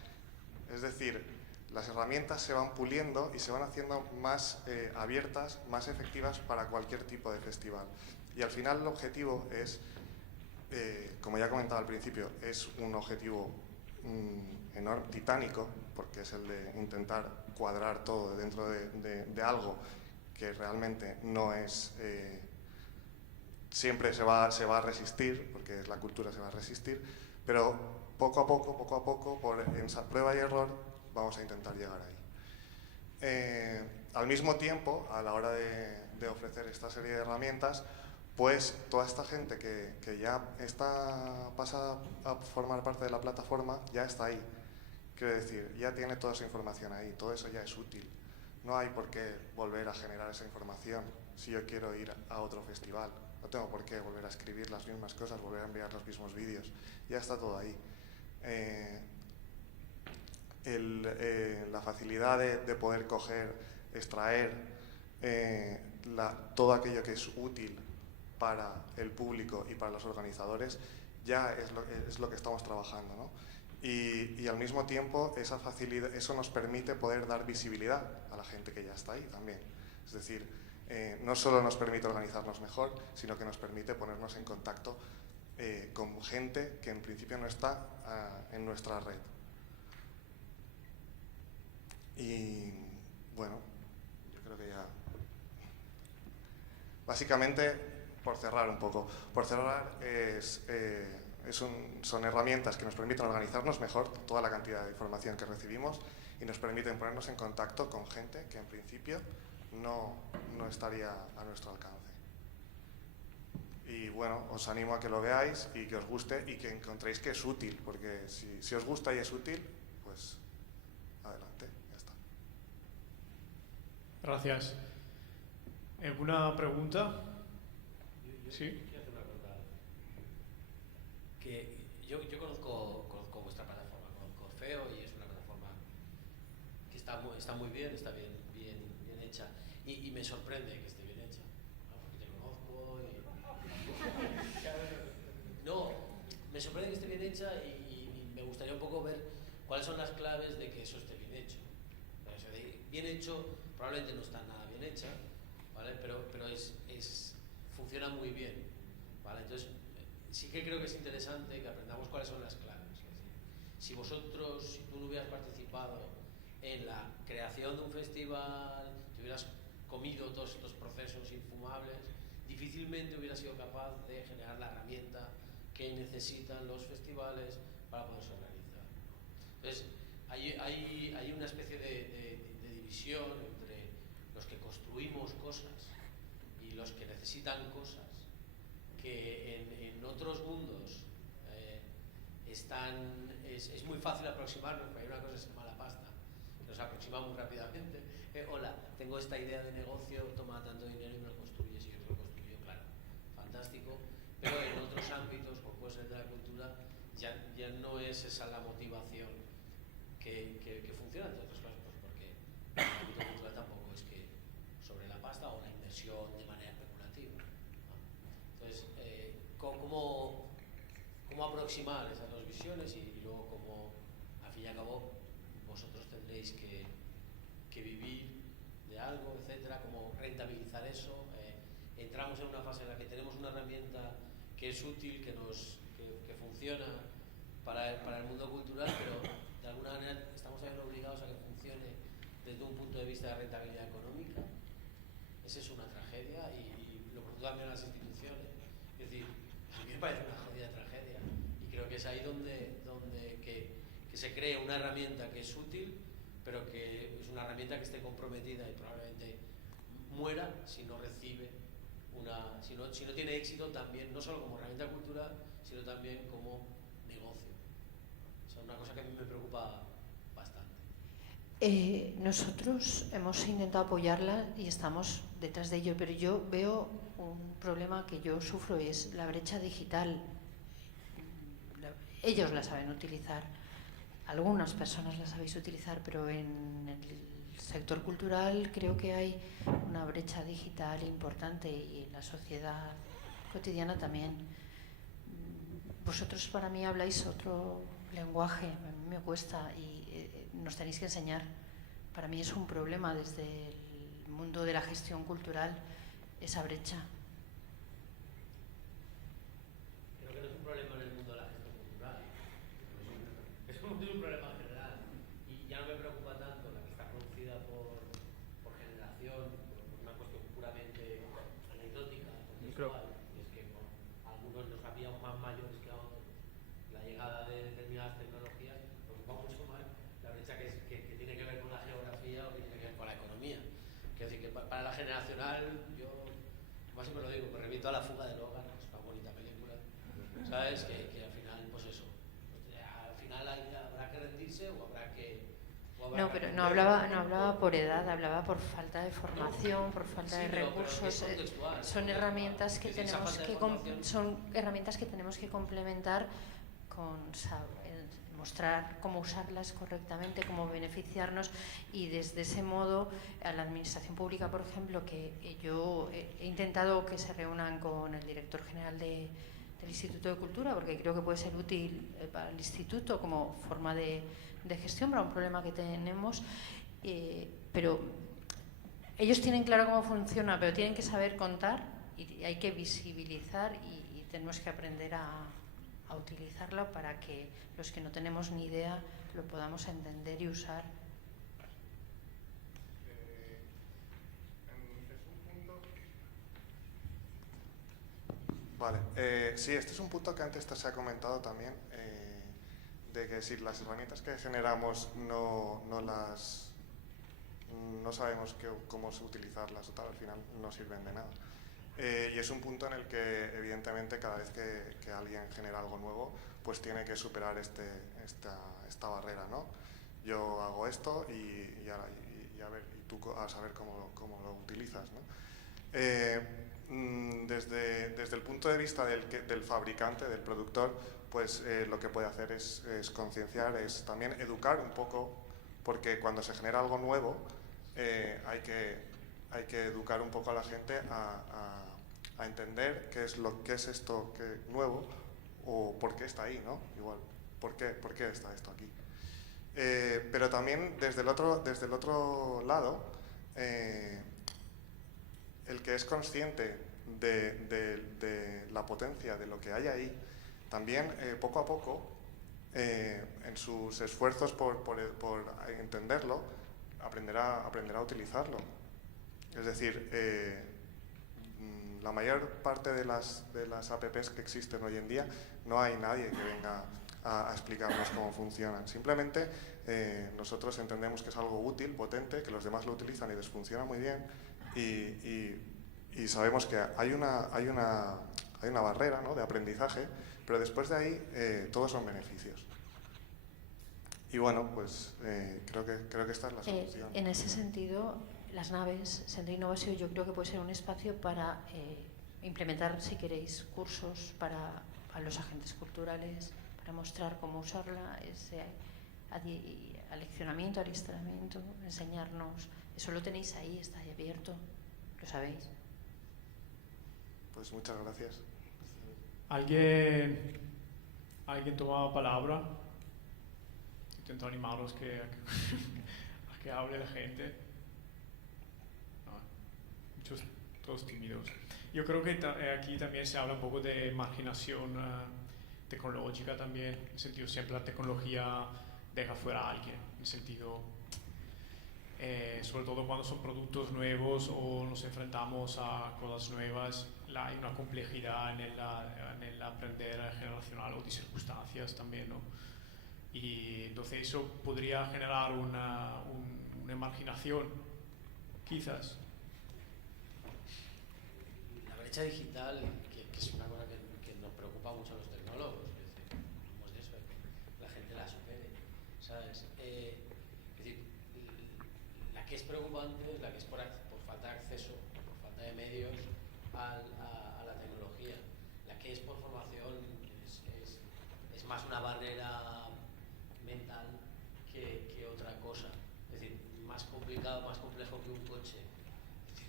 Es decir, las herramientas se van puliendo y se van haciendo más abiertas, más efectivas para cualquier tipo de festival. Y al final el objetivo es, como ya comentaba al principio, es un objetivo enorme, titánico, porque es el de intentar cuadrar todo dentro de algo que realmente no es... siempre se va a resistir, porque la cultura se va a resistir, pero poco a poco, por esa prueba y error, vamos a intentar llegar ahí. Al mismo tiempo, a la hora de ofrecer esta serie de herramientas, pues toda esta gente que ya pasa a formar parte de la plataforma, ya está ahí. Quiero decir, ya tiene toda esa información ahí, todo eso ya es útil. No hay por qué volver a generar esa información si yo quiero ir a otro festival. No tengo por qué volver a escribir las mismas cosas, volver a enviar los mismos vídeos. Ya está todo ahí. La facilidad de poder coger, extraer todo aquello que es útil para el público y para los organizadores, ya es lo que estamos trabajando, ¿no? Y al mismo tiempo esa facilidad, eso nos permite poder dar visibilidad a la gente que ya está ahí también. Es decir, no solo nos permite organizarnos mejor, sino que nos permite ponernos en contacto con gente que en principio no está en nuestra red. Y bueno, yo creo que ya... Básicamente, por cerrar un poco, son herramientas que nos permiten organizarnos mejor toda la cantidad de información que recibimos y nos permiten ponernos en contacto con gente que en principio no estaría a nuestro alcance. Y bueno, os animo a que lo veáis y que os guste y que encontréis que es útil, porque si os gusta y es útil, pues adelante, ya está. Gracias. ¿Alguna pregunta? Sí. Quiero hacer una pregunta. Que yo conozco vuestra plataforma, conozco Orfeo y es una plataforma que está muy bien, está bien hecha y me sorprende que esté bien hecha, ¿no? Porque te conozco y... No, me sorprende que esté bien hecha y me gustaría un poco ver cuáles son las claves de que eso esté bien hecho. O sea, bien hecho probablemente no está nada bien hecha, ¿vale? Pero funciona muy bien, ¿vale? Entonces, sí que creo que es interesante que aprendamos cuáles son las claves. Es decir, si tú no hubieras participado en la creación de un festival, te hubieras comido todos estos procesos infumables, difícilmente hubieras sido capaz de generar la herramienta que necesitan los festivales para poderse organizar, ¿no? Entonces, hay una especie de división entre los que construimos cosas y los que necesitan cosas, que en otros mundos es muy fácil aproximarnos, porque hay una cosa que se llama la pasta, que nos aproximamos rápidamente. Hola, tengo esta idea de negocio, toma tanto dinero y me lo construyes, y yo te lo construyo, claro, fantástico, pero en otros ámbitos, como puede ser de la cultura, ya no es esa la motivación que funciona, entre otras cosas, pues porque el ámbito cultural tampoco es que sobre la pasta o la inversión de manera especulativa, ¿no? Entonces, ¿cómo aproximar esas dos visiones y luego cómo, al fin y al cabo, vosotros tendréis que vivir de algo, etcétera, cómo rentabilizar eso? Entramos en una fase en la que tenemos una herramienta que es útil, que funciona para el mundo cultural, pero de alguna manera estamos también obligados a que funcione desde un punto de vista de rentabilidad económica. Esa es una tragedia y lo produce también las instituciones. Es decir, a mí me parece una jodida tragedia y creo que es ahí donde que se cree una herramienta que es útil, pero que es una herramienta que esté comprometida y probablemente muera si no recibe si no tiene éxito también, no solo como herramienta cultural, sino también como negocio. O sea, una cosa que a mí me preocupa bastante. Nosotros hemos intentado apoyarla y estamos detrás de ello, pero yo veo un problema que yo sufro, es la brecha digital. Ellos la saben utilizar, algunas personas la sabéis utilizar, pero en el sector cultural creo que hay una brecha digital importante y en la sociedad cotidiana también. Vosotros para mí habláis otro lenguaje, a mí me cuesta y nos tenéis que enseñar. Para mí es un problema desde el mundo de la gestión cultural esa brecha. Creo que no es un problema en el mundo de la gestión cultural, es un problema general y ya no me preocupa tanto la que está producida por generación, por una cuestión puramente anecdótica, contextual, y es que algunos nos habíamos más mayores que a otros. La llegada de determinadas tecnologías nos preocupa mucho más la brecha que tiene que ver con la geografía o que tiene que ver con la economía. Quiero decir que para la generacional, yo más siempre lo digo, me remito a La fuga de Logan, es una bonita película, ¿sabes? Que al final, pues eso, al final habrá que rendirse o habrá que... No, pero no hablaba por edad, hablaba por falta de formación, por falta de recursos. Son herramientas que tenemos que complementar con mostrar cómo usarlas correctamente, cómo beneficiarnos, y desde ese modo a la administración pública, por ejemplo, que yo he intentado que se reúnan con el director general del Instituto de Cultura, porque creo que puede ser útil para el instituto como forma de gestión para un problema que tenemos, pero ellos tienen claro cómo funciona, pero tienen que saber contar y hay que visibilizar y tenemos que aprender a utilizarlo para que los que no tenemos ni idea lo podamos entender y usar. Vale, sí, este es un punto que antes se ha comentado también, de que si las herramientas que generamos no sabemos cómo utilizarlas o tal, al final no sirven de nada. Y es un punto en el que evidentemente cada vez que alguien genera algo nuevo, pues tiene que superar esta barrera, ¿no? Yo hago esto y tú a saber cómo lo utilizas, ¿no? Desde el punto de vista del fabricante, del productor, pues lo que puede hacer es concienciar, es también educar un poco, porque cuando se genera algo nuevo hay que educar un poco a la gente a entender qué es esto nuevo o por qué está ahí, ¿no? Igual, ¿por qué está esto aquí? Pero también desde el otro lado, el que es consciente de la potencia de lo que hay ahí, también poco a poco, en sus esfuerzos por entenderlo, aprenderá a utilizarlo. Es decir, la mayor parte de las apps que existen hoy en día, no hay nadie que venga a explicarnos cómo funcionan. Simplemente nosotros entendemos que es algo útil, potente, que los demás lo utilizan y les funciona muy bien, y sabemos que hay una barrera, ¿no?, de aprendizaje, pero después de ahí todos son beneficios. Y bueno, pues creo que esta es la solución. En ese sentido, las naves, Centre d'Innovació, yo creo que puede ser un espacio para implementar, si queréis, cursos para los agentes culturales, para mostrar cómo usarla, ese aleccionamiento, adiestramiento, enseñarnos. Eso lo tenéis ahí, está ahí abierto, lo sabéis. Pues muchas gracias. ¿Alguien toma palabra? Intento animaros a que hable la gente. No, muchos, todos tímidos. Yo creo que aquí también se habla un poco de marginación tecnológica también, en el sentido siempre la tecnología deja fuera a alguien, en el sentido, sobre todo cuando son productos nuevos o nos enfrentamos a cosas nuevas, hay una complejidad en el aprender generacional o de circunstancias también, ¿no? Y entonces eso podría generar una marginación, quizás. La brecha digital, que es una cosa que nos preocupa mucho a los tecnólogos, es decir, hablamos de eso, de que la gente la supere, ¿sabes? Es decir, la que es preocupante es la que es por falta de acceso, por falta de medios a la tecnología. La que es por formación es más una barrera mental que otra cosa. Es decir, más complicado, más complejo que un coche.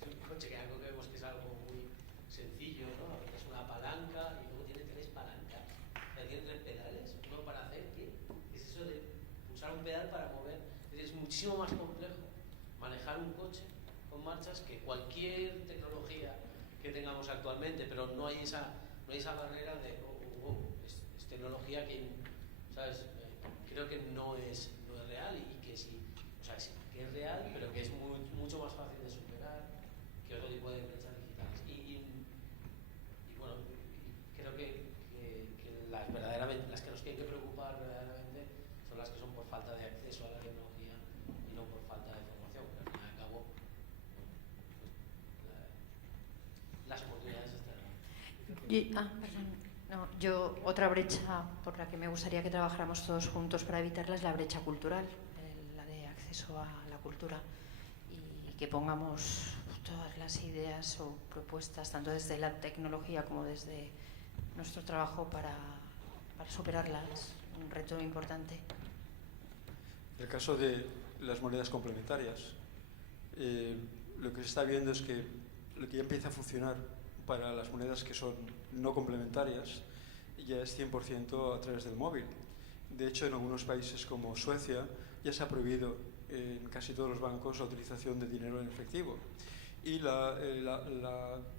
Un coche que algo que vemos que es algo muy sencillo, ¿no? Es una palanca y luego tiene 3 palancas. Tiene 3 pedales, uno para hacer, ¿qué? Es eso de pulsar un pedal para mover. Es muchísimo más complejo manejar un coche con marchas que cualquier tecnología que tengamos actualmente, pero no hay esa barrera de es tecnología que, ¿sabes? Creo que no es real y que sí, o sea, sí, que es real, pero que es mucho más fácil de superar que otro tipo de brechas digitales. Y bueno, creo que las que nos tienen que preocupar verdaderamente son las que son por falta de acceso a la tecnología y no por falta de formación, porque al fin y al cabo las oportunidades están. Perdón. No, yo, otra brecha por la que me gustaría que trabajáramos todos juntos para evitarla es la brecha cultural, la de acceso a la cultura, y que pongamos todas las ideas o propuestas, tanto desde la tecnología como desde nuestro trabajo para superarlas, un reto importante. En el caso de las monedas complementarias, lo que se está viendo es que lo que ya empieza a funcionar para las monedas que son no complementarias ya es 100% a través del móvil. De hecho, en algunos países como Suecia ya se ha prohibido en casi todos los bancos la utilización de dinero en efectivo. Y la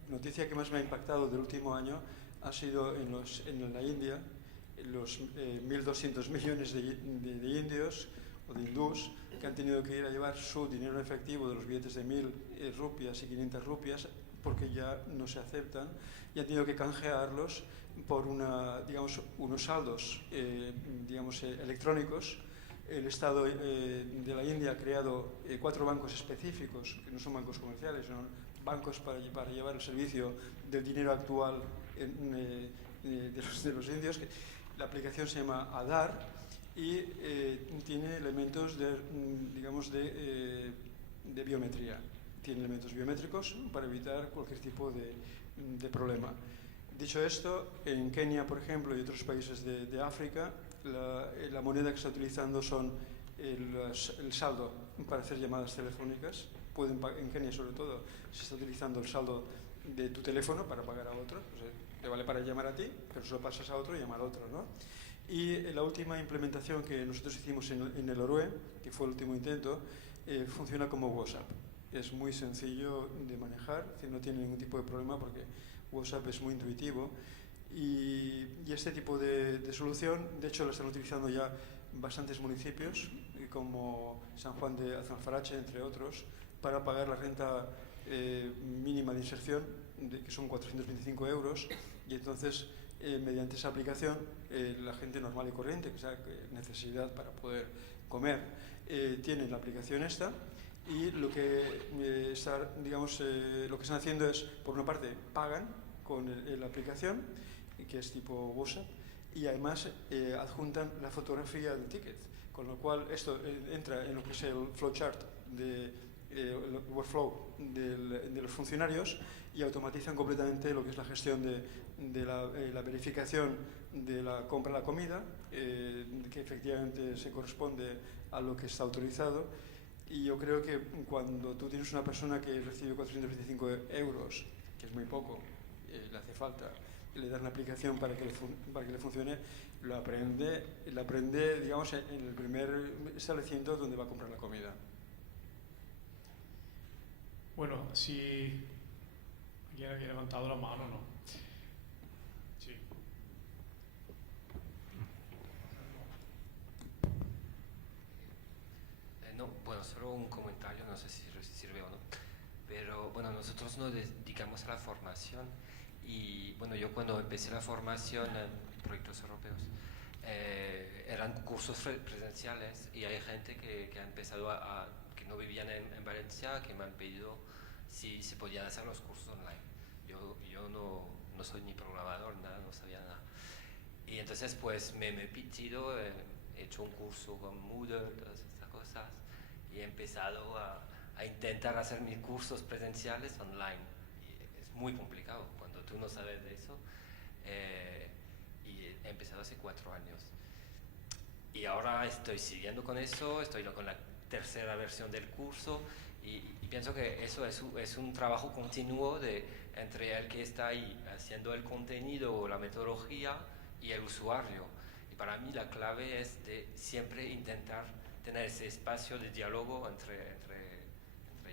noticia que más me ha impactado del último año ha sido en la India, los 1.200 millones de indios o de hindús que han tenido que ir a llevar su dinero en efectivo de los billetes de 1.000 rupias y 500 rupias porque ya no se aceptan y han tenido que canjearlos por unos saldos electrónicos. El Estado de la India ha creado 4 bancos específicos, que no son bancos comerciales, son bancos para llevar el servicio del dinero actual de los indios. La aplicación se llama Aadhaar y tiene elementos de biometría. Tiene elementos biométricos para evitar cualquier tipo de problema. Dicho esto, en Kenia, por ejemplo, y otros países de África, la moneda que está utilizando son el saldo para hacer llamadas telefónicas. En Kenia, sobre todo, se está utilizando el saldo de tu teléfono para pagar a otro. Te vale para llamar a ti, pero solo pasas a otro y llamar a otro, ¿no? Y la última implementación que nosotros hicimos en el Orue, que fue el último intento, funciona como WhatsApp. Es muy sencillo de manejar, no tiene ningún tipo de problema porque WhatsApp es muy intuitivo y este tipo de solución, de hecho, lo están utilizando ya bastantes municipios como San Juan de Azanfarache, entre otros, para pagar la renta mínima de inserción, que son 425 euros, y entonces mediante esa aplicación la gente normal y corriente, que sea necesidad para poder comer, tiene la aplicación esta. Y lo que están haciendo es, por una parte, pagan con la aplicación, que es tipo WhatsApp, y además adjuntan la fotografía del ticket, con lo cual esto entra en lo que es el flowchart el workflow de los funcionarios y automatizan completamente lo que es la gestión de la verificación de la compra de la comida, que efectivamente se corresponde a lo que está autorizado. Y yo creo que cuando tú tienes una persona que recibe 425 euros, que es muy poco, le hace falta, le das una aplicación para que le funcione, lo aprende, digamos, en el primer establecimiento donde va a comprar la comida. Bueno, si alguien había levantado la mano, ¿no? Sí. No, bueno, solo un comentario, no sé si sirve o no, pero bueno, nosotros nos dedicamos a la formación y bueno, yo cuando empecé la formación en proyectos europeos, eran cursos presenciales y hay gente que ha empezado que no vivían en Valencia, que me han pedido si se podían hacer los cursos online. Yo no soy ni programador, nada, no sabía nada. Y entonces pues me he pedido, he hecho un curso con Moodle, todas estas cosas, y he empezado a intentar hacer mis cursos presenciales online. Y es muy complicado cuando tú no sabes de eso. Y he empezado hace 4 años. Y ahora estoy siguiendo con eso, estoy con la tercera versión del curso y pienso que eso es un trabajo continuo entre el que está ahí haciendo el contenido o la metodología y el usuario. Y para mí la clave es de siempre intentar tener ese espacio de diálogo entre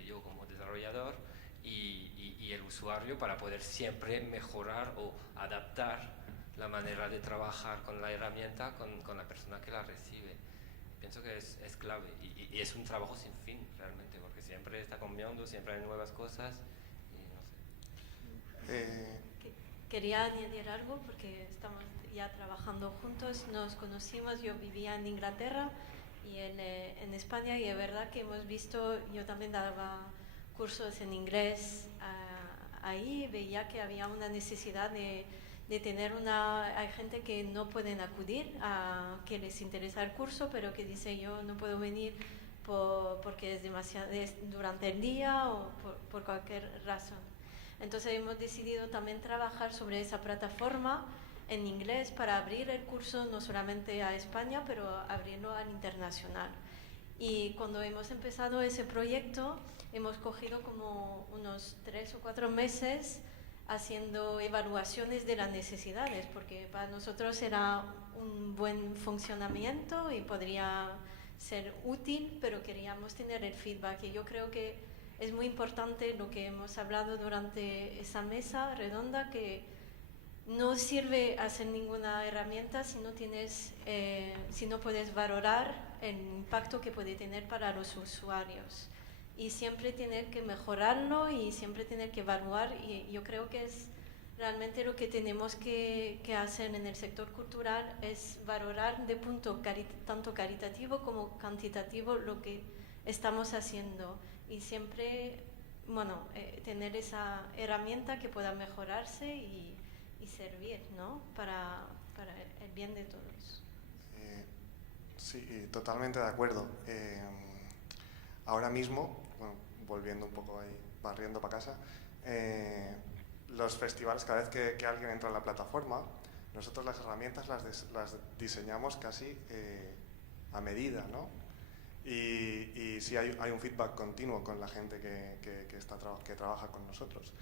yo como desarrollador y el usuario para poder siempre mejorar o adaptar la manera de trabajar con la herramienta con la persona que la recibe. Pienso que es clave y es un trabajo sin fin realmente, porque siempre está cambiando, siempre hay nuevas cosas y no sé. Quería añadir algo porque estamos ya trabajando juntos, nos conocimos, yo vivía en Inglaterra y en España y es verdad que hemos visto, yo también daba cursos en inglés ahí, veía que había una necesidad de tener hay gente que no pueden acudir que les interesa el curso, pero que dice yo no puedo venir porque es demasiado durante el día o por cualquier razón. Entonces hemos decidido también trabajar sobre esa plataforma en inglés para abrir el curso no solamente a España, pero abrirlo al internacional. Y cuando hemos empezado ese proyecto, hemos cogido como unos 3 o 4 meses haciendo evaluaciones de las necesidades, porque para nosotros era un buen funcionamiento y podría ser útil, pero queríamos tener el feedback. Y yo creo que es muy importante lo que hemos hablado durante esa mesa redonda, que no sirve hacer ninguna herramienta si no puedes valorar el impacto que puede tener para los usuarios. Y siempre tener que mejorarlo y siempre tener que evaluar, y yo creo que es realmente lo que tenemos que hacer en el sector cultural, es valorar de punto tanto caritativo como cuantitativo lo que estamos haciendo y siempre tener esa herramienta que pueda mejorarse y servir, ¿no? para el bien de todos. Sí, totalmente de acuerdo. Ahora mismo, bueno, volviendo un poco ahí, barriendo para casa, los festivales, cada vez que alguien entra en la plataforma, nosotros las herramientas las diseñamos casi a medida, ¿no? Y sí hay un feedback continuo con la gente que trabaja con nosotros.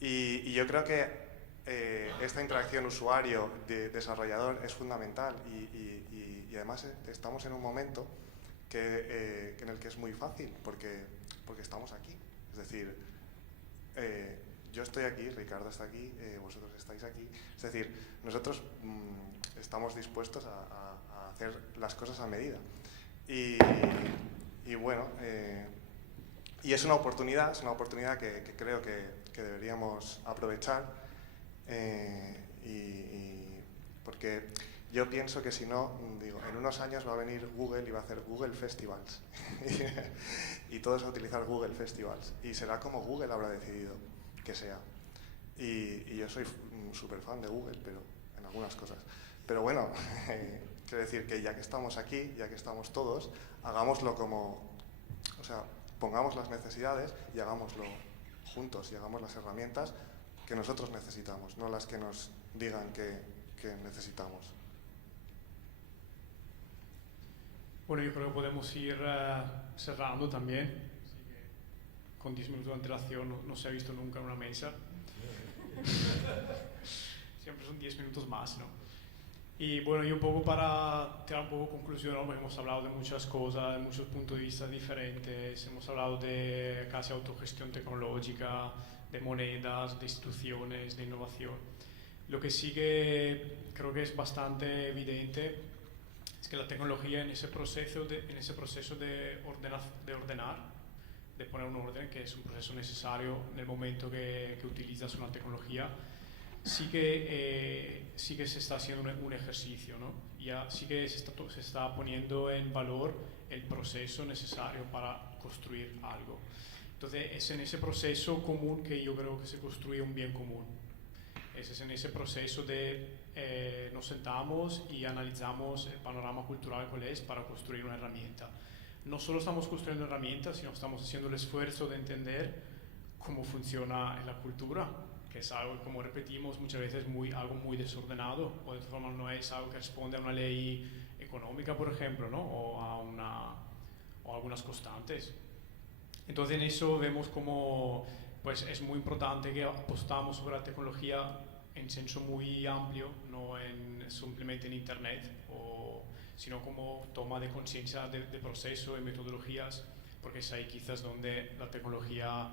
Y yo creo que esta interacción usuario-desarrollador es fundamental y además estamos en un momento en el que es muy fácil porque estamos aquí. Es decir, yo estoy aquí, Ricardo está aquí, vosotros estáis aquí. Es decir, nosotros estamos dispuestos a hacer las cosas a medida. Y bueno, y es una oportunidad que creo que deberíamos aprovechar. Porque yo pienso que si no, en unos años va a venir Google y va a hacer Google Festivals y todos a utilizar Google Festivals y será como Google habrá decidido que sea. Y yo soy súper fan de Google, pero en algunas cosas, Pero bueno, quiero decir que ya que estamos aquí, ya que estamos todos, hagámoslo como, o sea, pongamos las necesidades y hagámoslo juntos y hagamos las herramientas que nosotros necesitamos, no las que nos digan que necesitamos. Bueno, yo creo que podemos ir cerrando también. Así que con 10 minutos de antelación no se ha visto nunca en una mesa. Siempre son 10 minutos más, ¿no? Y bueno, y un poco para tirar un poco conclusión, ¿no? Hemos hablado de muchas cosas, de muchos puntos de vista diferentes, hemos hablado de casi autogestión tecnológica, de monedas, de instituciones, de innovación. Lo que sí que creo que es bastante evidente es que la tecnología en ese proceso de ordenar, de poner un orden, que es un proceso necesario en el momento que utilizas una tecnología, sí que se está haciendo un ejercicio, ¿no? Ya sí que se está poniendo en valor el proceso necesario para construir algo. Entonces es en ese proceso común que yo creo que se construye un bien común. Es en ese proceso de nos sentamos y analizamos el panorama cultural cuál es para construir una herramienta. No solo estamos construyendo herramientas, sino estamos haciendo el esfuerzo de entender cómo funciona la cultura, que es algo, como repetimos muchas veces, algo muy desordenado, o de otra forma no es algo que responde a una ley económica, por ejemplo, ¿no? O a algunas constantes. Entonces en eso vemos como pues, es muy importante que apostamos sobre la tecnología en senso muy amplio, no simplemente en Internet, sino como toma de conciencia de proceso y metodologías, porque es ahí quizás donde la tecnología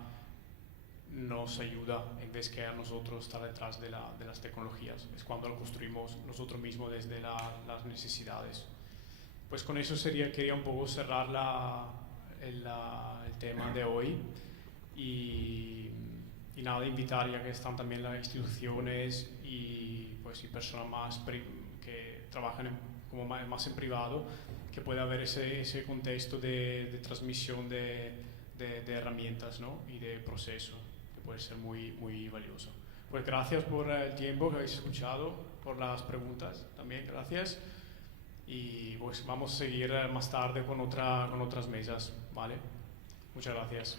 nos ayuda en vez que a nosotros estar detrás de las tecnologías. Es cuando lo construimos nosotros mismos desde las necesidades. Pues con eso quería un poco cerrar el tema de hoy y nada, invitar ya que están también las instituciones y personas que trabajan como más en privado, que pueda haber ese contexto de transmisión de herramientas, ¿no? Y de proceso, que puede ser muy, muy valioso. Pues gracias por el tiempo que habéis escuchado, por las preguntas también, gracias. Y pues vamos a seguir más tarde con otras mesas, ¿vale? Muchas gracias.